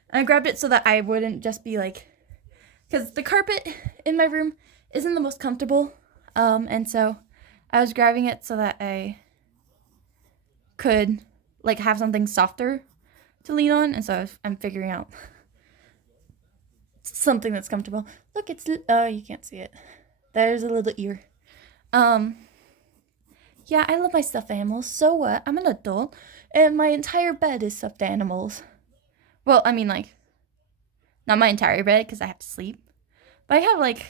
And I grabbed it so that I wouldn't just be like, because the carpet in my room isn't the most comfortable. And so I was grabbing it so that I could like have something softer to lean on. And so I'm figuring out something that's comfortable. Look, oh, you can't see it. There's a little ear. Yeah, I love my stuffed animals. So what? I'm an adult, and my entire bed is stuffed animals. Well, I mean, like, not my entire bed, because I have to sleep. But I have, like,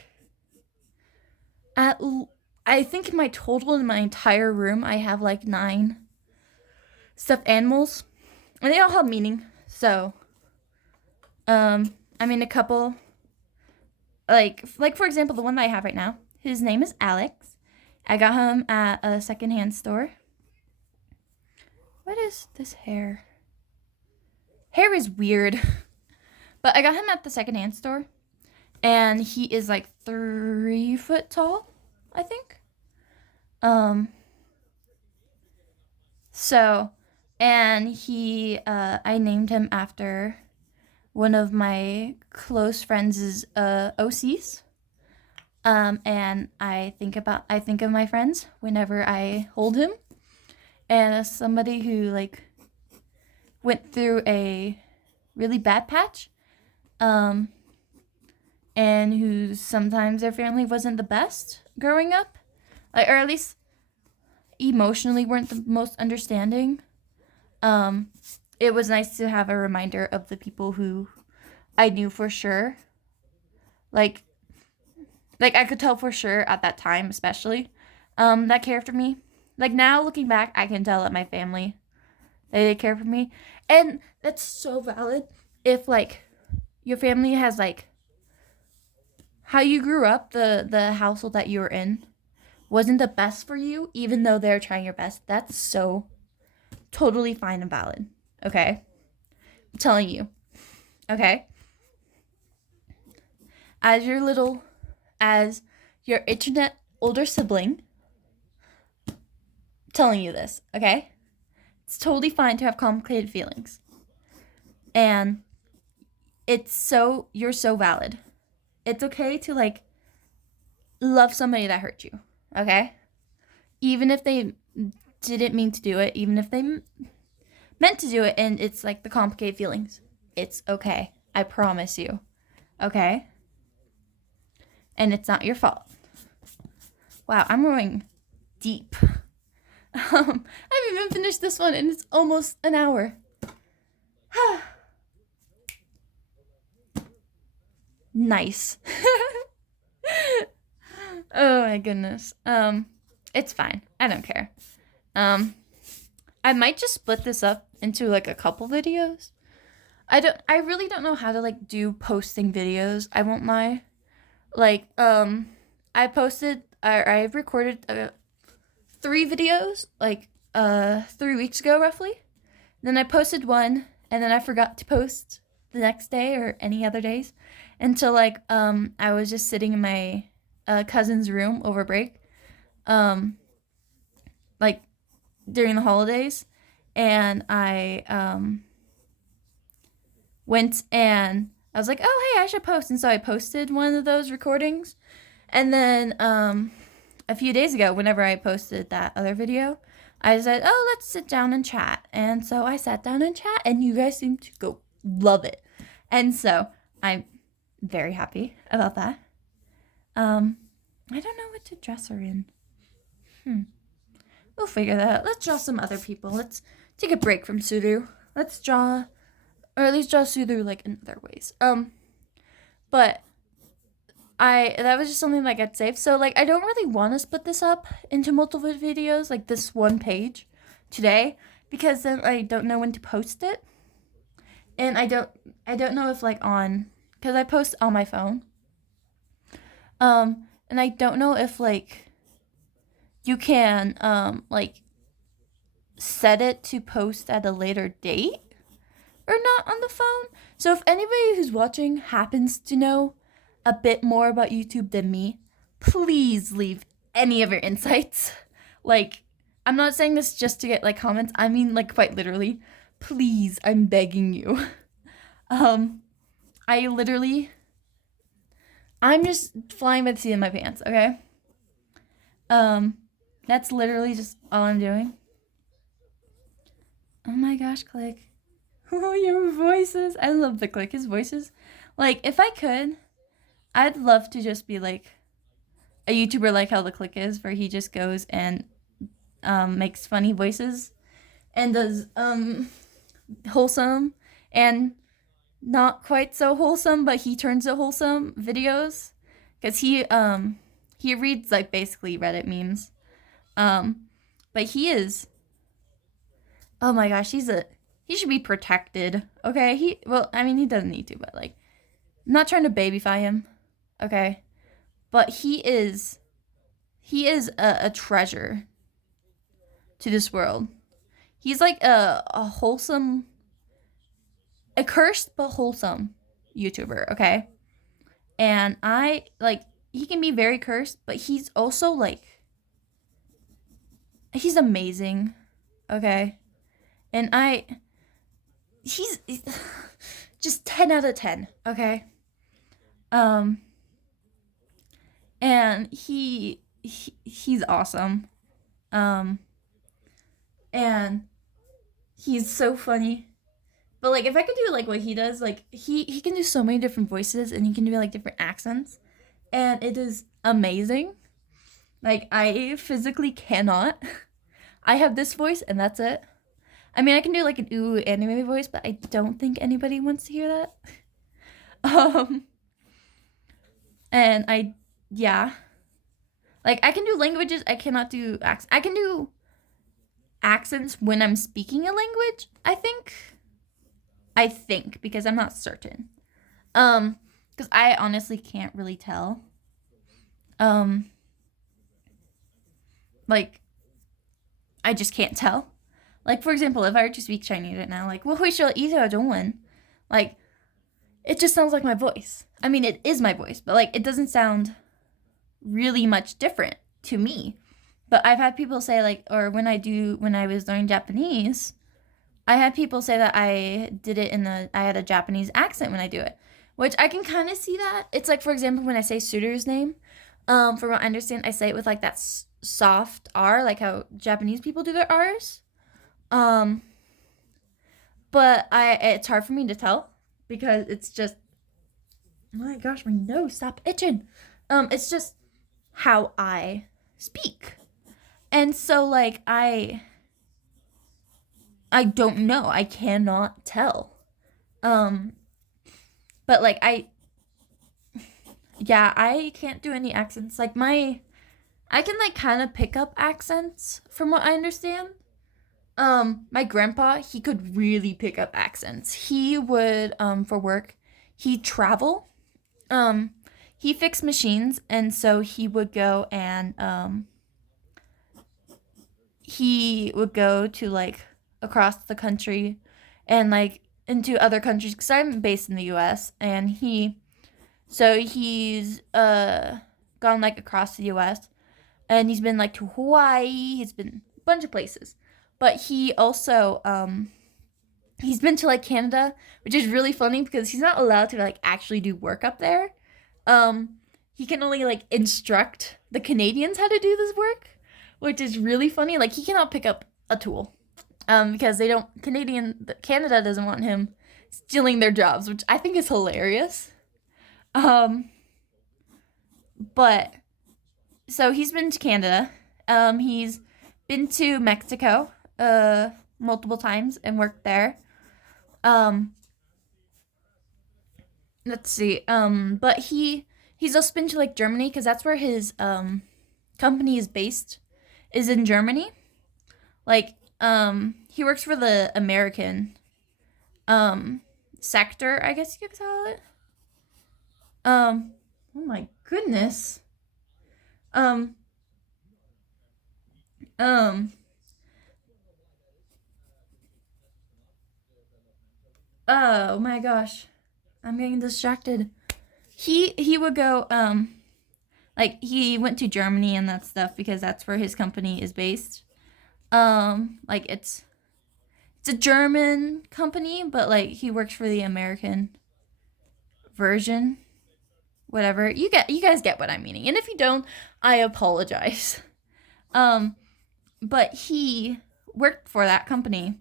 I think my total in my entire room, I have, like, 9 stuffed animals, and they all have meaning. So, I mean, a couple, like for example, the one that I have right now, his name is Alex. I got him at a secondhand store. What is this hair? Hair is weird. But I got him at the secondhand store, and he is like 3 foot tall, I think. So, and I named him after one of my close friends' OCs. And I think of my friends whenever I hold him. And as somebody who like went through a really bad patch, and who sometimes their family wasn't the best growing up, like, or at least emotionally weren't the most understanding. It was nice to have a reminder of the people who I knew for sure. Like I could tell for sure at that time, especially, that cared for me. Like, now looking back, I can tell that my family, they care for me. And that's so valid. If, like, your family has, like, how you grew up, the household that you were in wasn't the best for you, even though they're trying your best, that's so totally fine and valid. Okay? I'm telling you. Okay? As your internet older sibling, telling you this, okay? It's totally fine to have complicated feelings. And you're so valid. It's okay to, like, love somebody that hurt you, okay? Even if they didn't mean to do it, even if they meant to do it, and it's, like, the complicated feelings. It's okay. I promise you. Okay? And it's not your fault. Wow, I'm going deep. I haven't even finished this one, and it's almost an hour. Nice. Oh my goodness. It's fine. I don't care. I might just split this up into, like, a couple videos. I really don't know how to, like, do posting videos. I won't lie. Like, I recorded 3 videos, like, 3 weeks ago, roughly. Then I posted one, and then I forgot to post the next day or any other days until, like, I was just sitting in my cousin's room over break, like, during the holidays, and I went and I was like, oh, hey, I should post. And so I posted one of those recordings. And then a few days ago, whenever I posted that other video, I said, oh, let's sit down and chat. And so I sat down and chat, and you guys seem to go love it. And so I'm very happy about that. I don't know what to dress her in. We'll figure that out. Let's draw some other people. Let's take a break from Suru. Let's draw, or at least draw Suru, like, in other ways. But that was just something that got saved. So, like, I don't really want to split this up into multiple videos, like this one page today, because then I don't know when to post it. And I don't know if, like, because I post on my phone. And I don't know if, like, you can, like, set it to post at a later date or not on the phone. So if anybody who's watching happens to know a bit more about YouTube than me, please leave any of your insights. Like, I'm not saying this just to get, like, comments. I mean, like, quite literally. Please, I'm begging you. I'm just flying by the seat of my pants, okay? That's literally just all I'm doing. Oh my gosh, Click. Oh, your voices. I love the Click. His voices. Like, if I could, I'd love to just be, like, a YouTuber like how the Click is, where he just goes and makes funny voices and does wholesome and not quite so wholesome, but he turns to wholesome videos, because he reads, like, basically Reddit memes, but he is Oh my gosh, he should be protected. Okay, he doesn't need to, but like, I'm not trying to babyfy him. Okay, but he is a treasure to this world. He's like a wholesome, a cursed but wholesome YouTuber. Okay, and I like, he can be very cursed, but he's also like, he's amazing. Okay, and he's just 10 out of 10. Okay, um, and he's awesome. Um, and he's so funny. But like, if I could do like what he does, like he can do so many different voices, and he can do like different accents, and it is amazing. Like, I physically cannot. I have this voice and that's it. I mean, I can do like an ooh anime voice, but I don't think anybody wants to hear that. Um, and yeah, like I can do languages. I cannot do accents. I can do accents when I'm speaking a language. I think because I'm not certain. Because I honestly can't really tell. Um, like, I just can't tell. Like, for example, if I were to speak Chinese right now, like, 我会说一下中文, like, it just sounds like my voice. I mean, it is my voice, but like, it doesn't sound really much different to me. But I've had people say, like, or when I was learning Japanese, I had people say that I had a Japanese accent when I do it, which I can kind of see that. It's like, for example, when I say Suter's name, from what I understand, I say it with like that soft R, like how Japanese people do their R's. Um, but it's hard for me to tell because it's just, oh my gosh, my nose, stop itching. It's just how I speak. And so like I don't know. I cannot tell. But like I can't do any accents. Like I can like kind of pick up accents from what I understand. My grandpa, he could really pick up accents. He would, for work, he'd travel. He fixed machines, and so he would go and, he would go to, like, across the country and, like, into other countries, because I'm based in the U.S., and he's, gone, like, across the U.S., and he's been, like, to Hawaii, he's been a bunch of places. But he also, he's been to like Canada, which is really funny because he's not allowed to like actually do work up there. He can only like instruct the Canadians how to do this work, which is really funny. Like, he cannot pick up a tool, because Canada doesn't want him stealing their jobs, which I think is hilarious. But so he's been to Canada. He's been to Mexico multiple times and worked there. Let's see. But he's also been to like Germany because that's where his company is based, is in Germany. Like, he works for the American sector, I guess you could call it. Oh my goodness. Um um oh my gosh. I'm getting distracted. He would go, like, he went to Germany and that stuff because that's where his company is based. Like, it's a German company, but like he works for the American version. Whatever. You guys get what I'm meaning. And if you don't, I apologize. But he worked for that company,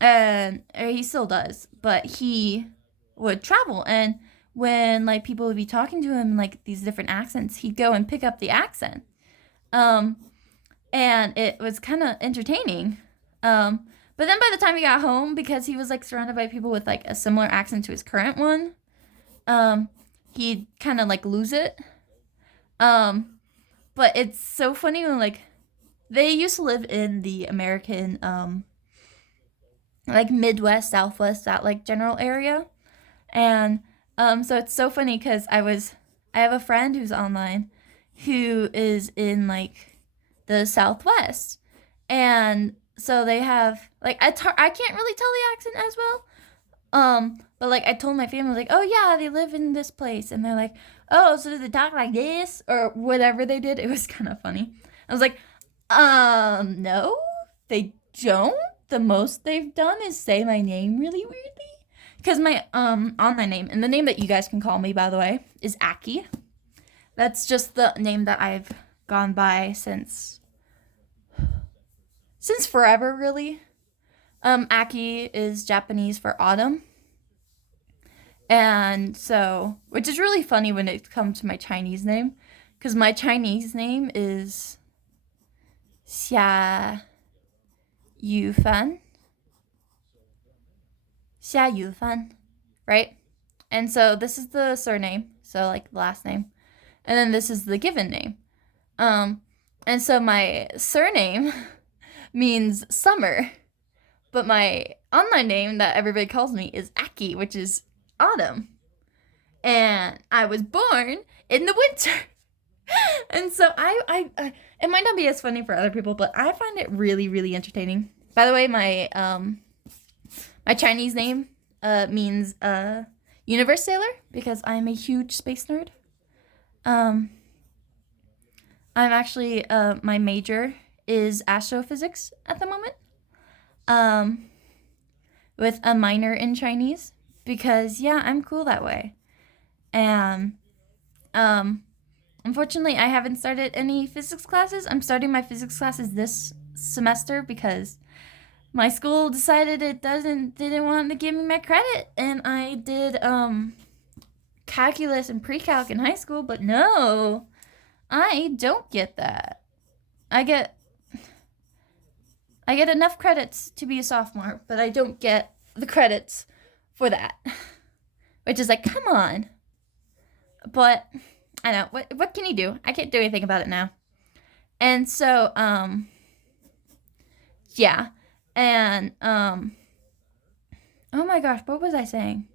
and he still does, but he would travel, and when like people would be talking to him like these different accents, he'd go and pick up the accent. Um and it was kind of entertaining. But then by the time he got home, because he was like surrounded by people with like a similar accent to his current one, he'd kind of like lose it. But it's so funny when like they used to live in the American like Midwest, Southwest, that like general area. And so it's so funny because I have a friend who's online who is in like the Southwest. And so they have like I can't really tell the accent as well. But like I told my family like, "Oh yeah, they live in this place." And they're like, "Oh, so do they talk like this or whatever they did?" It was kind of funny. I was like, no, they don't. The most they've done is say my name really weirdly. Because my online name, and the name that you guys can call me, by the way, is Aki. That's just the name that I've gone by since forever, really. Aki is Japanese for autumn. And so, which is really funny when it comes to my Chinese name, because my Chinese name is Xia Yufan. Xia Yufan, right? And so this is the surname, so like the last name. And then this is the given name. And so my surname means summer, but my online name that everybody calls me is Aki, which is autumn. And I was born in the winter. And so I it might not be as funny for other people, but I find it really, really entertaining. By the way, my Chinese name means universe sailor because I'm a huge space nerd. I'm actually my major is astrophysics at the moment. With a minor in Chinese because yeah, I'm cool that way. And unfortunately, I haven't started any physics classes. I'm starting my physics classes this semester because my school decided it didn't want to give me my credit, and I did calculus and pre-calc in high school, but no, I don't get that. I get enough credits to be a sophomore, but I don't get the credits for that, which is like, come on. But I know what can you do? I can't do anything about it now. And so yeah. And oh my gosh, what was I saying?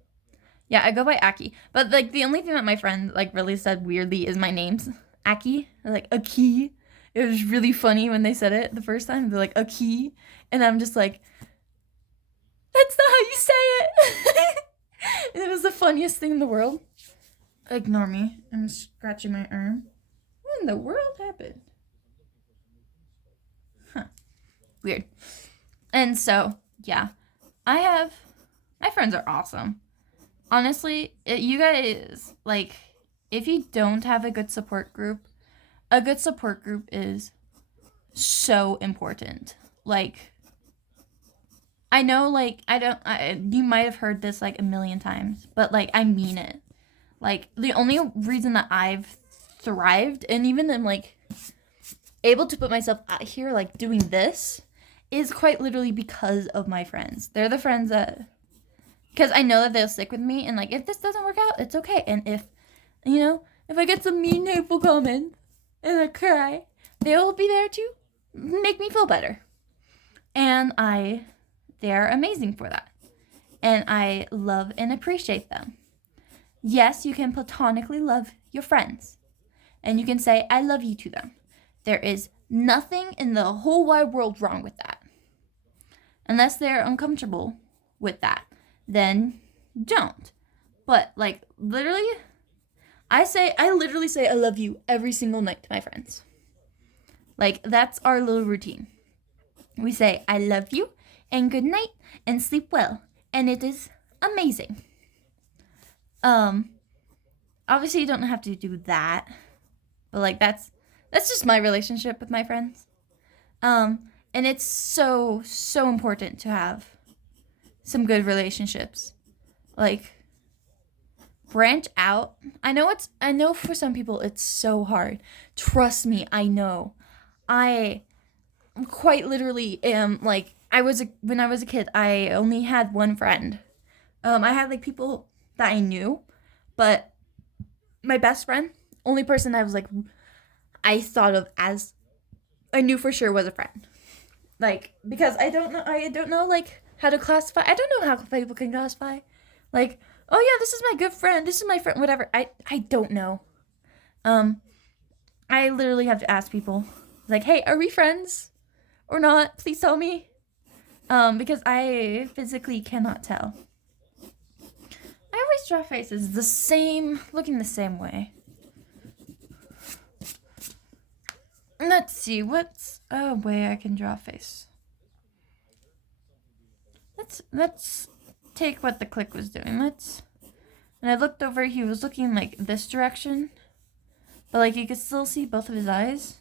Yeah, I go by Aki. But like the only thing that my friend like really said weirdly is my name's Aki. Like Aki. It was really funny when they said it the first time. They're like Aki. And I'm just like, that's not how you say it. And it was the funniest thing in the world. Ignore me. I'm scratching my arm. What in the world happened? Huh. Weird. And so, yeah. My friends are awesome. Honestly, you guys, like, if you don't have a good support group is so important. Like, I know, like, you might have heard this, like, a million times, but, like, I mean it. Like, the only reason that I've thrived and even am, like, able to put myself out here, like, doing this is quite literally because of my friends. They're the friends that, because I know that they'll stick with me, and, like, if this doesn't work out, it's okay. And if I get some mean, hateful comments and I cry, they will be there to make me feel better. And they're amazing for that. And I love and appreciate them. Yes, you can platonically love your friends. And you can say, I love you to them. There is nothing in the whole wide world wrong with that. Unless they're uncomfortable with that, then don't. But, like, literally, I literally say I love you every single night to my friends. Like, that's our little routine. We say, I love you, and good night, and sleep well. And it is amazing. Obviously you don't have to do that. But, like, that's just my relationship with my friends. And it's so, so important to have some good relationships. Like, branch out. I know for some people it's so hard. Trust me, I know. I quite literally am, like, when I was a kid, I only had one friend. I had, like, people that I knew, but my best friend, only person I thought of as I knew for sure was a friend. Like, because I don't know, like, how to classify. I don't know how people can classify. Like, oh yeah, this is my good friend. This is my friend. Whatever. I don't know. I literally have to ask people, like, hey, are we friends or not? Please tell me. Because I physically cannot tell. I always draw faces the same, looking the same way. Let's see, what's a way I can draw a face? Let's take what the click was doing. When I looked over, he was looking like this direction, but like you could still see both of his eyes.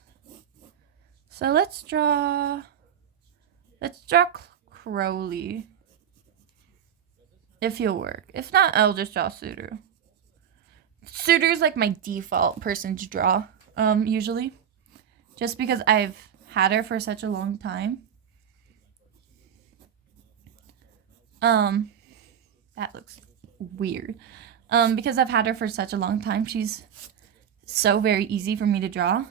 So let's draw Crowley. If he'll work. If not, I'll just draw Suter. Suter is like my default person to draw, usually. Just because I've had her for such a long time. That looks weird. Because I've had her for such a long time, she's so very easy for me to draw.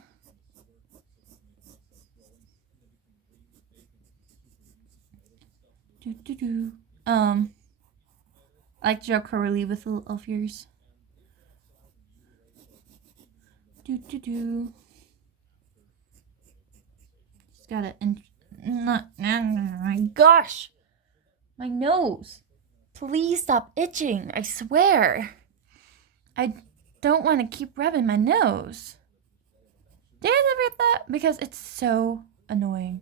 I like to draw Crowley with little elf ears. He's got it. My gosh, my nose. Please stop itching. I swear. I don't want to keep rubbing my nose. Did I ever get that? Because it's so annoying.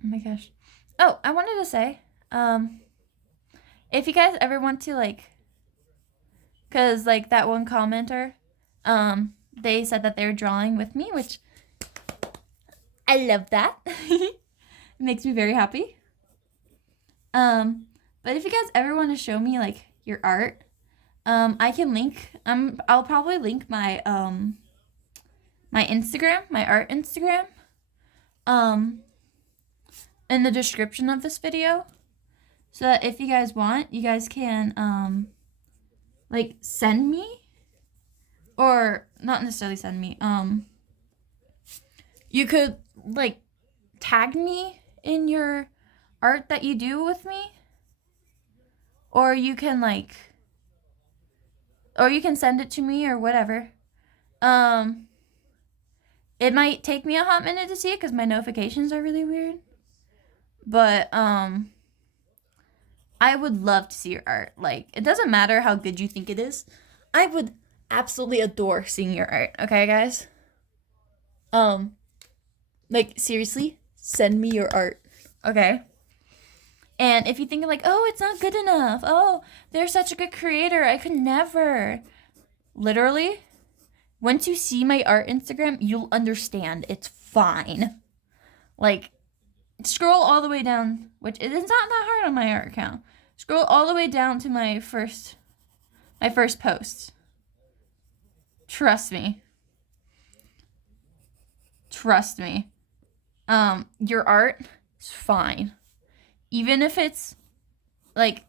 Oh my gosh. Oh, I wanted to say, if you guys ever want to, like, because, like, that one commenter, they said that they were drawing with me, which I love that. It makes me very happy. But if you guys ever want to show me, like, your art, I can link, I'll probably link my, my Instagram, my art Instagram, in the description of this video, so that if you guys want, you guys can, like, send me, or not necessarily send me, you could, like, tag me in your art that you do with me, or you can, like, or you can send it to me, or whatever. It might take me a hot minute to see it, because my notifications are really weird. But, I would love to see your art. Like, it doesn't matter how good you think it is. I would absolutely adore seeing your art. Okay, guys? Like, seriously, send me your art. Okay? And if you think like, oh, it's not good enough. Oh, they're such a good creator. I could never. Literally, once you see my art Instagram, you'll understand. It's fine. Like, scroll all the way down, which it is not that hard on my art account. Scroll all the way down to my first post. Trust me. Trust me. Your art is fine. Even if it's like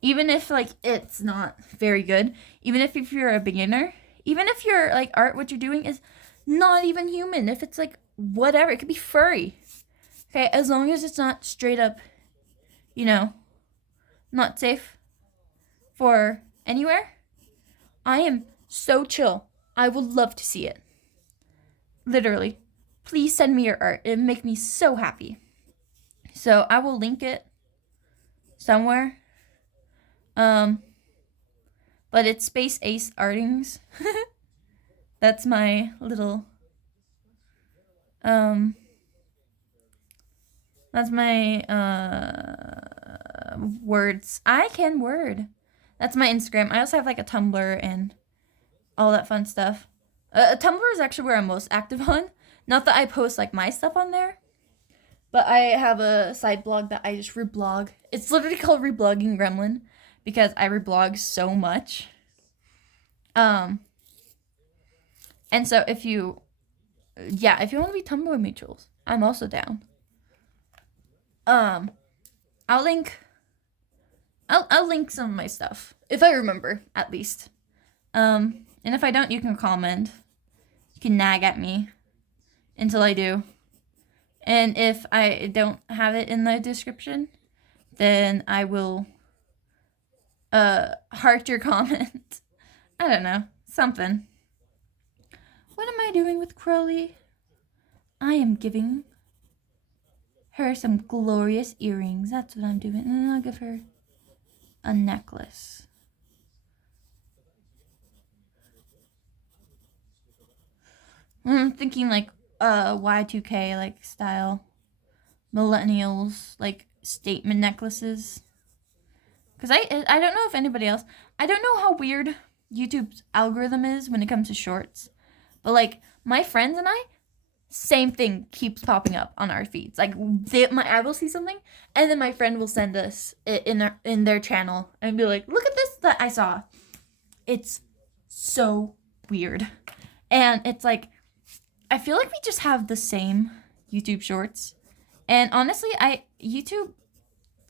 even if like it's not very good, even if you're a beginner, even if your like art what you're doing is not even human, if it's like whatever, it could be furry. Okay, as long as it's not straight up, you know, not safe for anywhere, I am so chill. I would love to see it. Literally. Please send me your art. It'd make me so happy. So I will link it somewhere. But it's Space Ace Artings. That's my little that's my words. I can word. That's my Instagram. I also have like a Tumblr and all that fun stuff. Tumblr is actually where I'm most active on. Not that I post like my stuff on there, but I have a side blog that I just reblog. It's literally called Reblogging Gremlin because I reblog so much. And so if you want to be Tumblr mutuals, I'm also down. I'll link some of my stuff if I remember, at least. And if I don't, you can comment. You can nag at me until I do. And if I don't have it in the description, then I will heart your comment. I don't know. Something. What am I doing with Crowley? I am giving her some glorious earrings. That's what I'm doing. And then I'll give her a necklace. I'm thinking like Y2K like style. Millennials like statement necklaces. Because I don't know if anybody else, I don't know how weird YouTube's algorithm is when it comes to shorts. But like my friends and I, same thing keeps popping up on our feeds. Like I will see something, and then my friend will send us it in their channel and be like, "Look at this that I saw." It's so weird, and it's like I feel like we just have the same YouTube shorts, and honestly, YouTube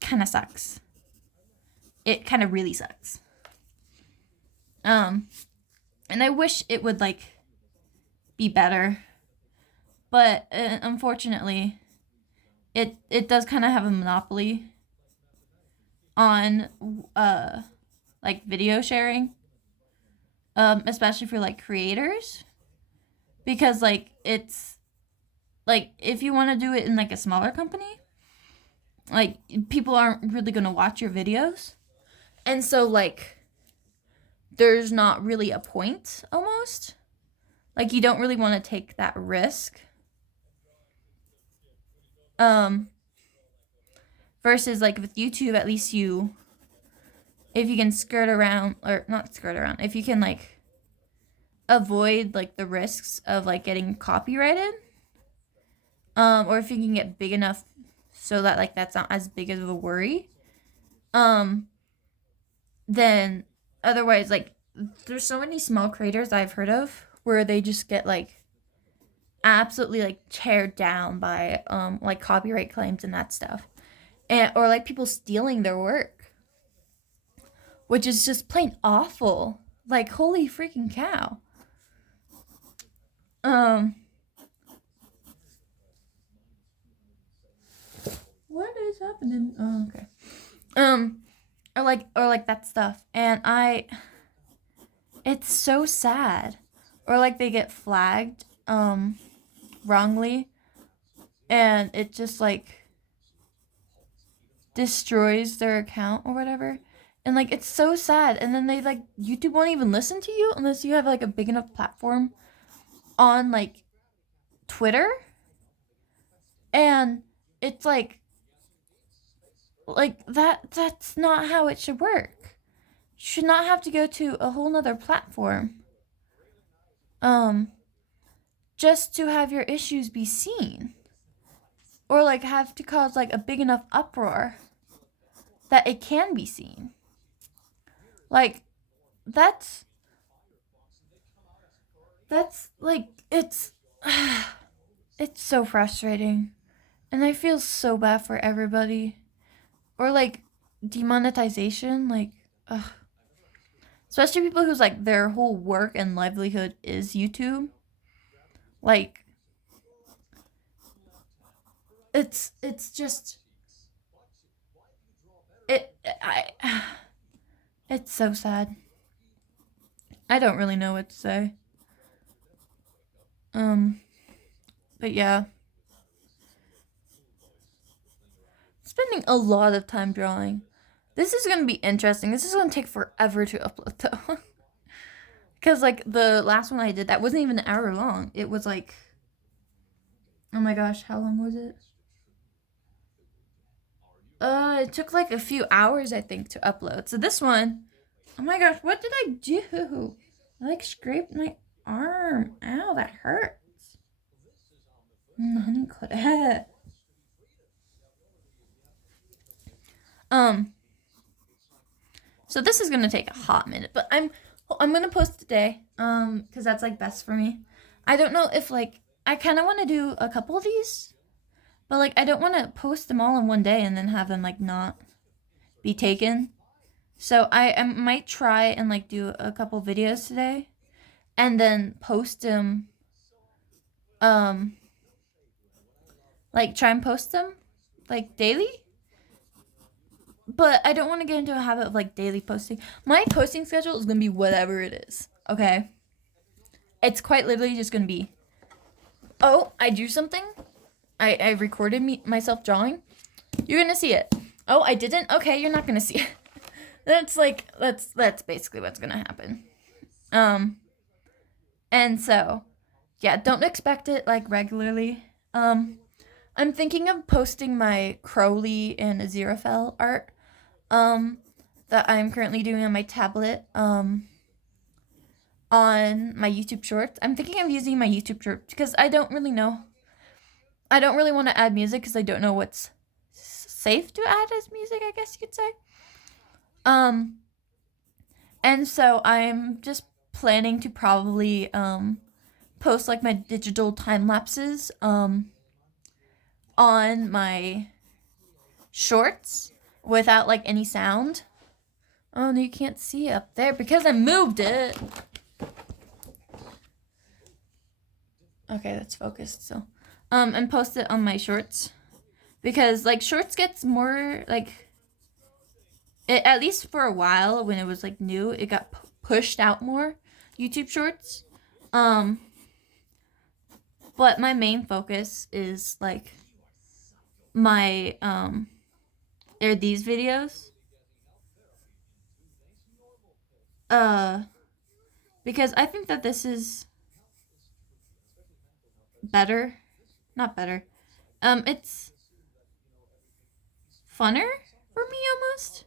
kind of sucks. It kind of really sucks. And I wish it would like be better. But unfortunately, it does kind of have a monopoly on like video sharing, especially for like creators, because like it's like if you want to do it in like a smaller company, like people aren't really gonna watch your videos, and so like there's not really a point almost. Like you don't really want to take that risk. Versus like with YouTube, at least if you can skirt around, or not skirt around, if you can like avoid like the risks of like getting copyrighted, or if you can get big enough so that like that's not as big of a worry, then otherwise like there's so many small creators I've heard of where they just get like absolutely like teared down by like copyright claims and that stuff, and or like people stealing their work, which is just plain awful. Like holy freaking cow. What is happening? Oh, okay. Or like that stuff, and it's so sad. Or like they get flagged wrongly, and it just like destroys their account or whatever, and like it's so sad. And then they like YouTube won't even listen to you unless you have like a big enough platform on like Twitter, and it's like that's not how it should work. You should not have to go to a whole nother platform just to have your issues be seen, or like have to cause like a big enough uproar that it can be seen. Like that's like it's it's so frustrating, and I feel so bad for everybody. Or like demonetization, like ugh. Especially people whose like their whole work and livelihood is YouTube. Like it's just it's so sad. I don't really know what to say. But yeah. Spending a lot of time drawing. This is going to be interesting. This is going to take forever to upload though. Because like the last one I did, that wasn't even an hour long. It was like, oh my gosh, how long was it? It took like a few hours, I think, to upload. So this one, oh my gosh, what did I do? I like scraped my arm. Ow, that hurts. Honey, so this is gonna take a hot minute, but I'm gonna post today, because that's like best for me. I don't know if like I kind of want to do a couple of these, but like I don't want to post them all in one day and then have them like not be taken. So I might try and like do a couple videos today and then post them, like try and post them like daily. But I don't want to get into a habit of like daily posting. My posting schedule is going to be whatever it is, okay? It's quite literally just going to be, oh, I drew something. I recorded myself drawing. You're going to see it. Oh, I didn't? Okay, you're not going to see it. That's basically what's going to happen. And so, yeah, don't expect it like regularly. I'm thinking of posting my Crowley and Aziraphale art that I'm currently doing on my tablet on my YouTube Shorts. I'm thinking of using my YouTube Shorts because I don't really know. I don't really want to add music because I don't know what's safe to add as music, I guess you could say. And so I'm just planning to probably post like my digital time lapses on my Shorts without like any sound. Oh no, you can't see up there because I moved it. Okay, that's focused still. And post it on my Shorts because like Shorts gets more like it, at least for a while when it was like new, it got pushed out more, YouTube Shorts. But my main focus is like my are these videos. Because I think that this is better. Not better. It's funner for me almost.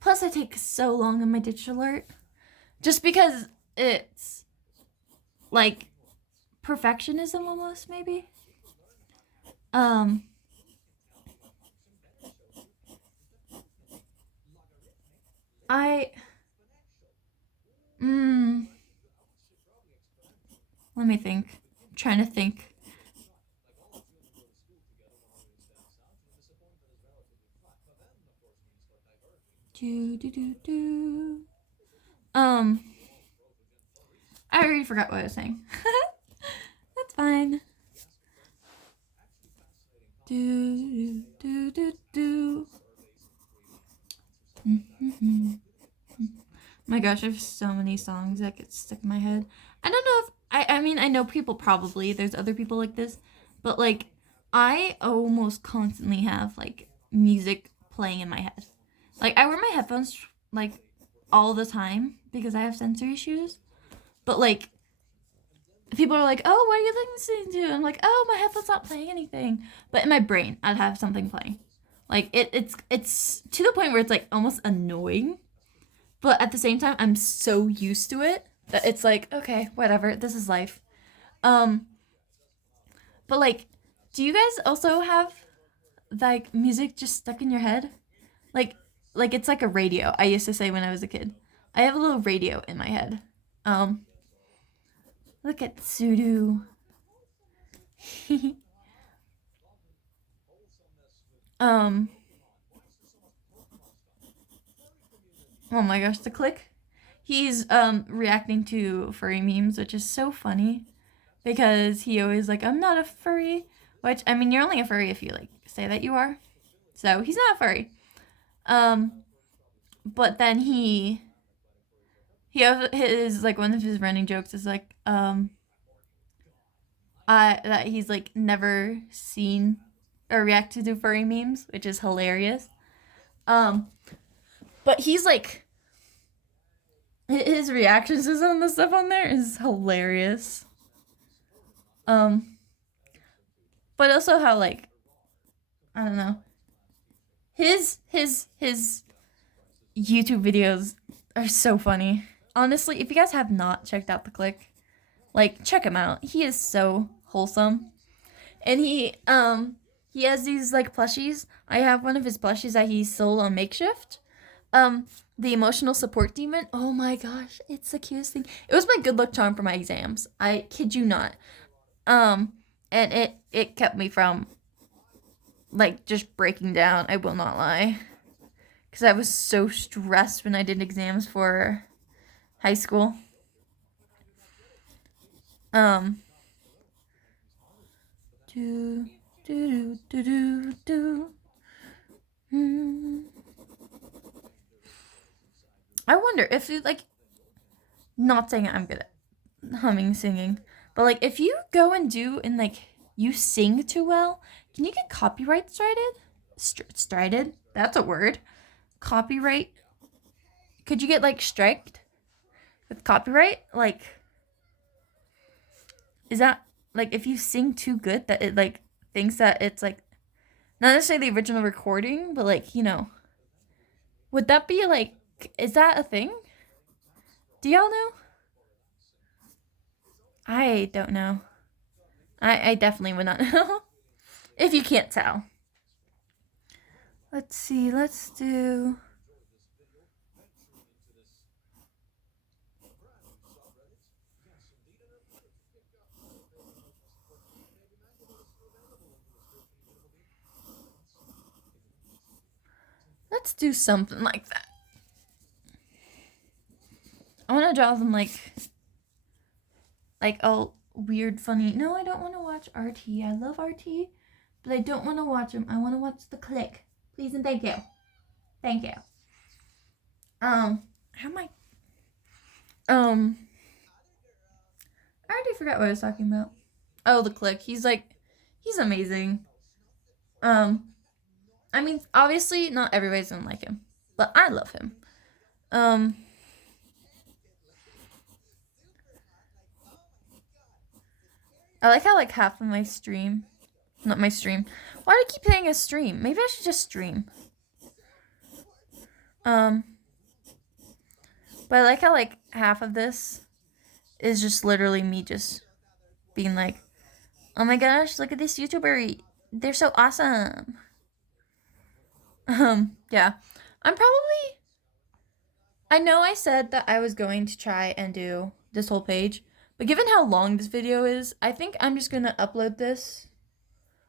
Plus I take so long on my digital art. Just because it's like perfectionism almost, maybe. Let me think. I'm trying to think. I already forgot what I was saying. That's fine. My gosh, I have so many songs that get stuck in my head. I don't know if I mean I know people probably there's other people like this, but like I almost constantly have like music playing in my head. Like I wear my headphones like all the time because I have sensory issues. But like people are like, "Oh, what are you listening to?" I'm like, "Oh, my headphones not playing anything." But in my brain, I'd have something playing. Like it's to the point where it's like almost annoying. But at the same time, I'm so used to it that it's like, okay, whatever, this is life. Um but like do you guys also have like music just stuck in your head? Like like it's like a radio. I used to say when I was a kid. I have a little radio in my head. Look at Sudo. um oh my gosh, the click. He's reacting to furry memes, which is so funny because he always like, I'm not a furry, which I mean you're only a furry if you like say that you are. So he's not a furry. But then he has his like one of his running jokes is like that he's like never seen or reacted to furry memes, which is hilarious. But he's like his reactions to some of the stuff on there is hilarious. But also how like I don't know. His YouTube videos are so funny. Honestly, if you guys have not checked out the click, like check him out. He is so wholesome. And he has these like plushies. I have one of his plushies that he sold on Makeshift. The emotional support demon. Oh my gosh, it's the cutest thing. It was my good luck charm for my exams. I kid you not. And it kept me from like just breaking down. I will not lie. Because I was so stressed when I did exams for high school. Do, do, do, do, do. I wonder if you, like, not saying I'm good at humming, singing, but, like, if you go and do, and, like, you sing too well, can you get copyright strited? That's a word. Copyright. Could you get, like, striked with copyright? Like, is that, like, if you sing too good that it, like, thinks that it's, like, not necessarily the original recording, but, like, you know, would that be, like, is that a thing? Do y'all know? I don't know. I definitely would not know. If you can't tell. Let's see, let's do... Let's do something like that. I want to draw them like all weird, funny. No, I don't want to watch RT. I love RT, but I don't want to watch them. I want to watch The Click. Please and thank you. Thank you. How am I? I already forgot what I was talking about. Oh, The Click. He's amazing. I mean, obviously, not everybody's gonna like him, but I love him. I like how, like, half of my stream, not my stream. Why do I keep saying a stream? Maybe I should just stream. But I like how, like, half of this is just literally me just being like, oh my gosh, look at this YouTuber. They're so awesome. Yeah. I know I said that I was going to try and do this whole page, but given how long this video is, I think I'm just gonna upload this.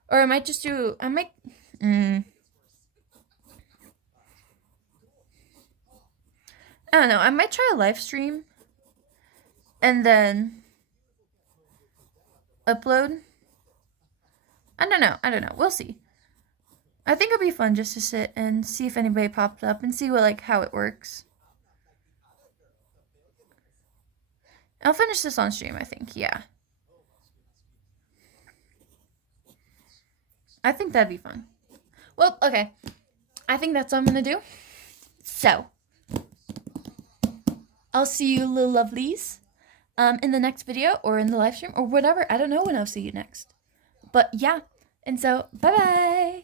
Or I might just do, I don't know, I might try a live stream and then upload. I don't know, we'll see. I think it'll be fun just to sit and see if anybody pops up and see what, like, how it works. I'll finish this on stream, I think, yeah. I think that'd be fun. Well, okay. I think that's what I'm gonna do. So, I'll see you, little lovelies, in the next video or in the live stream or whatever. I don't know when I'll see you next. But yeah. And so, bye-bye.